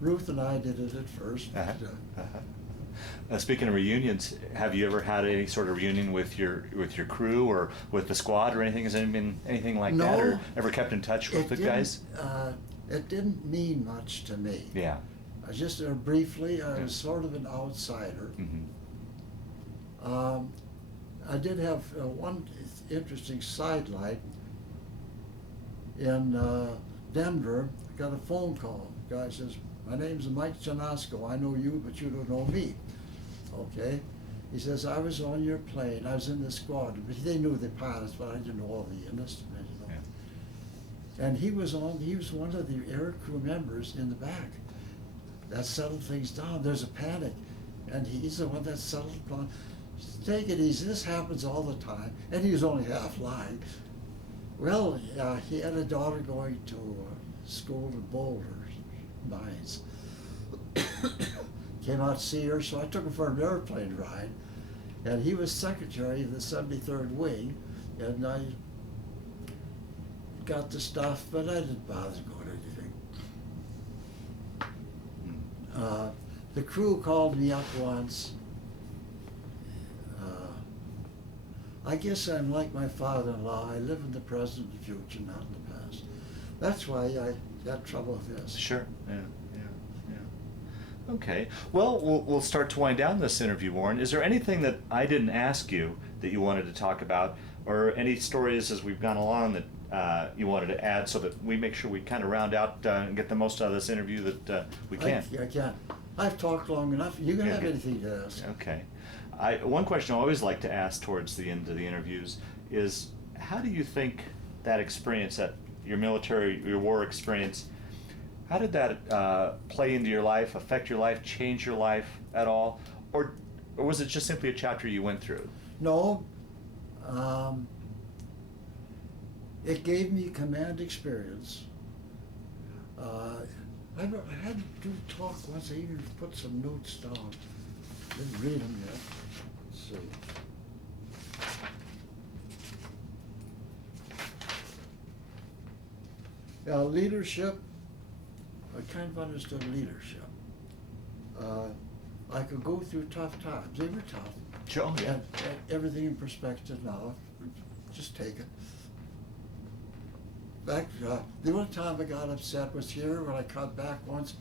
Ruth and I did it at first. Uh-huh. Speaking of reunions, have you ever had any sort of reunion with your crew or with the squad or anything? Has there been anything like that, or ever kept in touch with the guys? It didn't mean much to me. Yeah. Just briefly, I was sort of an outsider. Mm-hmm. I did have one interesting sidelight. In Denver, I got a phone call. The guy says, "My name's Mike Janasco. I know you, but you don't know me." Okay. He says, "I was on your plane. I was in the squadron." But they knew the pilots, but I didn't know all the enlisted men. You know. Yeah. And he was one of the air crew members in the back. That settled things down. There's a panic. And he's the one that settled down. Take it easy. This happens all the time. And he was only half lying. Well, he had a daughter going to school in Boulder, Mines. Came out to see her, so I took him for an airplane ride. And he was secretary of the 73rd Wing, and I got the stuff, but I didn't bother going anything. The crew called me up once. I guess I'm like my father-in-law. I live in the present and future, not in the past. That's why I got trouble with this. Sure. Yeah. Okay. Well, we'll start to wind down this interview, Warren. Is there anything that I didn't ask you that you wanted to talk about, or any stories as we've gone along that you wanted to add, so that we make sure we kind of round out and get the most out of this interview that we can? I can. I've talked long enough. You can have anything to ask. Okay. One question I always like to ask towards the end of the interviews is, how do you think that experience, that your war experience, how did that play into your life, affect your life, change your life at all? Or Or was it just simply a chapter you went through? No, it gave me command experience. I had to do talk once. I even put some notes down. Didn't read them yet. Let's see. Leadership. I kind of understood leadership. I could go through tough times. They were tough. Sure, yeah. And everything in perspective now. Just take it. Back, the only time I got upset was here when I cut back once.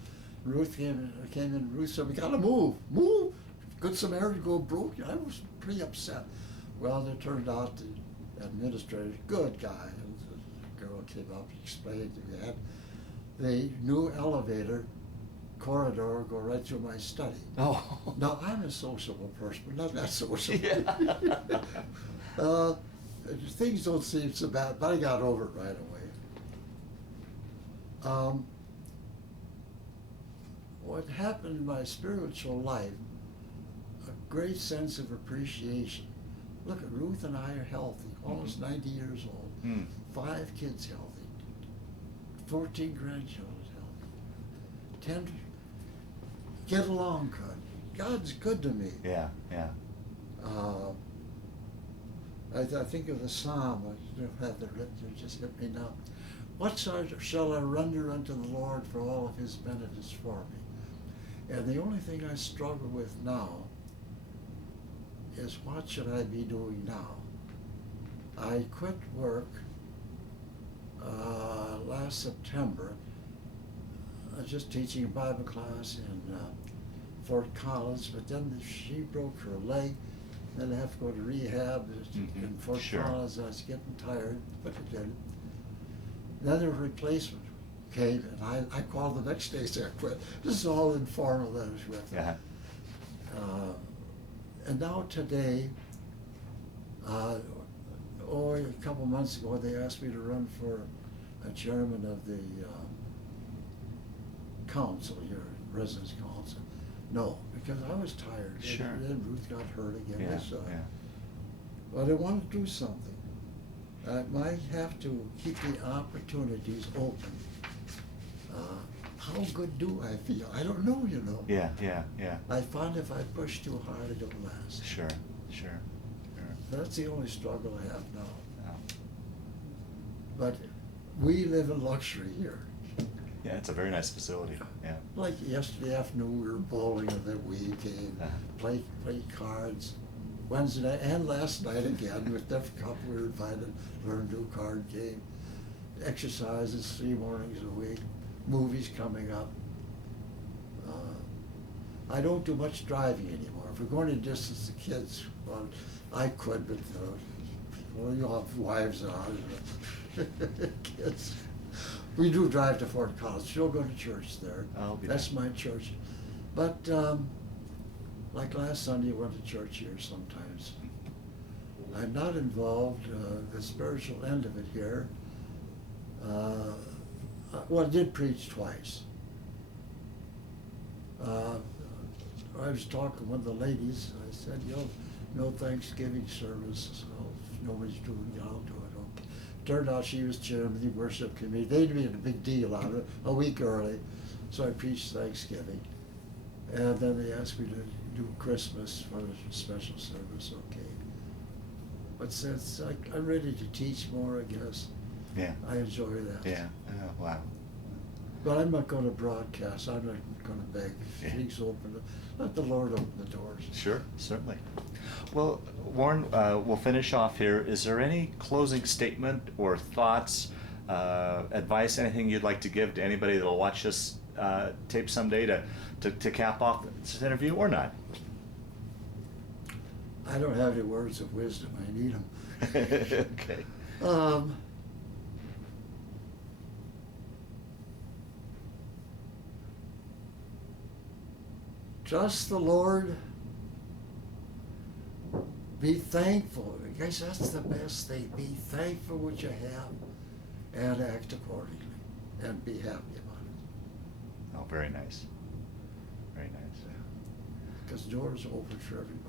Ruth came in. Ruth said, "We gotta move. Good Samaritan go broke." I was pretty upset. Well, it turned out the administrator, good guy, and the girl came up and explained that we had the new elevator corridor go right through my study. Oh. Now, I'm a sociable person, but not that sociable. Yeah. Things don't seem so bad, but I got over it right away. What happened in my spiritual life, a great sense of appreciation. Look at Ruth and I are healthy, almost 90 years old, 5 kids healthy, 14 grandchildren healthy, 10, get along good. God's good to me. Yeah, yeah. I think of the psalm, I don't have it written, it just hit me now. What shall I render unto the Lord for all of his benefits for me? And the only thing I struggle with now is what should I be doing now? I quit work last September. I was just teaching a Bible class in Fort Collins, but then she broke her leg. Then I have to go to rehab in Fort Collins. I was getting tired, but I did. Then a replacement came, and I called the next day and said, I quit. This is all informal that I was with. Yeah. And now today, a couple months ago, they asked me to run for a chairman of the council here, residence council. No, because I was tired. Sure. And then Ruth got hurt again. Yeah, Yeah. But I want to do something. I might have to keep the opportunities open. How good do I feel? I don't know, you know. Yeah, yeah, yeah. I find if I push too hard, it don't last. Sure, sure. That's the only struggle I have now. Wow. But we live in luxury here. Yeah, it's a very nice facility. Yeah. Like yesterday afternoon, we were bowling and then we came, played cards. Wednesday night and last night again with different couple, we were invited to learn a new card game. Exercises 3 mornings a week. Movies coming up. I don't do much driving anymore. If we're going to distance the kids, well, I could, but well, you have wives on kids. We do drive to Fort Collins. She'll go to church there. That's my church. But like last Sunday, I went to church here sometimes. I'm not involved, the spiritual end of it here. Well, I did preach twice. I was talking to one of the ladies. I said, no Thanksgiving service. So if nobody's doing it, I'll do it. Okay. Turned out she was chairman of the worship committee. They made a big deal out of it a week early. So I preached Thanksgiving. And then they asked me to do Christmas for the special service. Okay. But since I'm ready to teach more, I guess. Yeah. I enjoy that. Yeah. Oh, wow. But I'm not going to broadcast. I'm not going to beg. Yeah. Things open. Let the Lord open the doors. Sure, certainly. Well, Warren, we'll finish off here. Is there any closing statement or thoughts, advice, anything you'd like to give to anybody that will watch this tape someday to cap off this interview or not? I don't have any words of wisdom. I need them. Okay. Trust the Lord. Be thankful. I guess that's the best thing. Be thankful what you have and act accordingly and be happy about it. Oh, very nice. Very nice. because doors are open for everybody.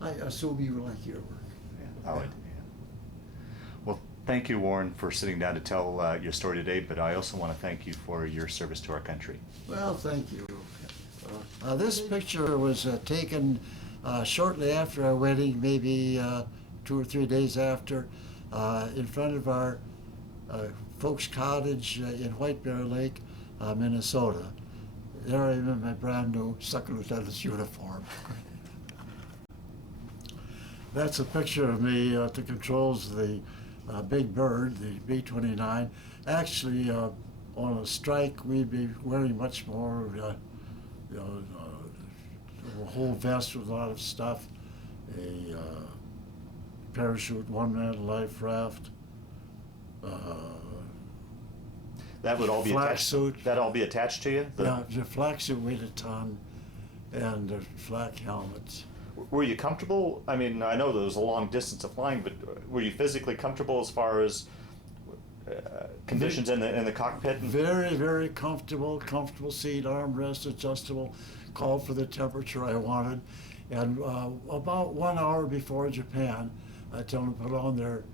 I assume you like your work. Yeah, I would. Yeah. Well, thank you, Warren, for sitting down to tell your story today, but I also want to thank you for your service to our country. Well, thank you. This picture was taken shortly after our wedding, maybe 2 or 3 days after, in front of our folks' cottage in White Bear Lake, Minnesota. There I am in my brand new second lieutenant's uniform. That's a picture of me at the controls of the Big Bird, the B-29. Actually, on a strike, we'd be wearing much more, a whole vest with a lot of stuff, a parachute, one-man life raft, That would all be flak attached. suit. That'd all be attached to you. Yeah, the flak suit weighed a ton, and the flak helmets. Were you comfortable? I mean, I know there was a long distance of flying, but were you physically comfortable as far as conditions in the cockpit? Very, very comfortable seat, armrest adjustable, called for the temperature I wanted. And about 1 hour before Japan, I told them to put on their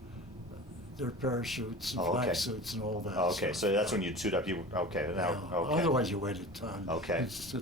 parachutes and flak suits and all that. Oh, okay, stuff. so that's when you'd suit up. Okay, now, Yeah. okay. Otherwise you wait a ton. Okay. It's-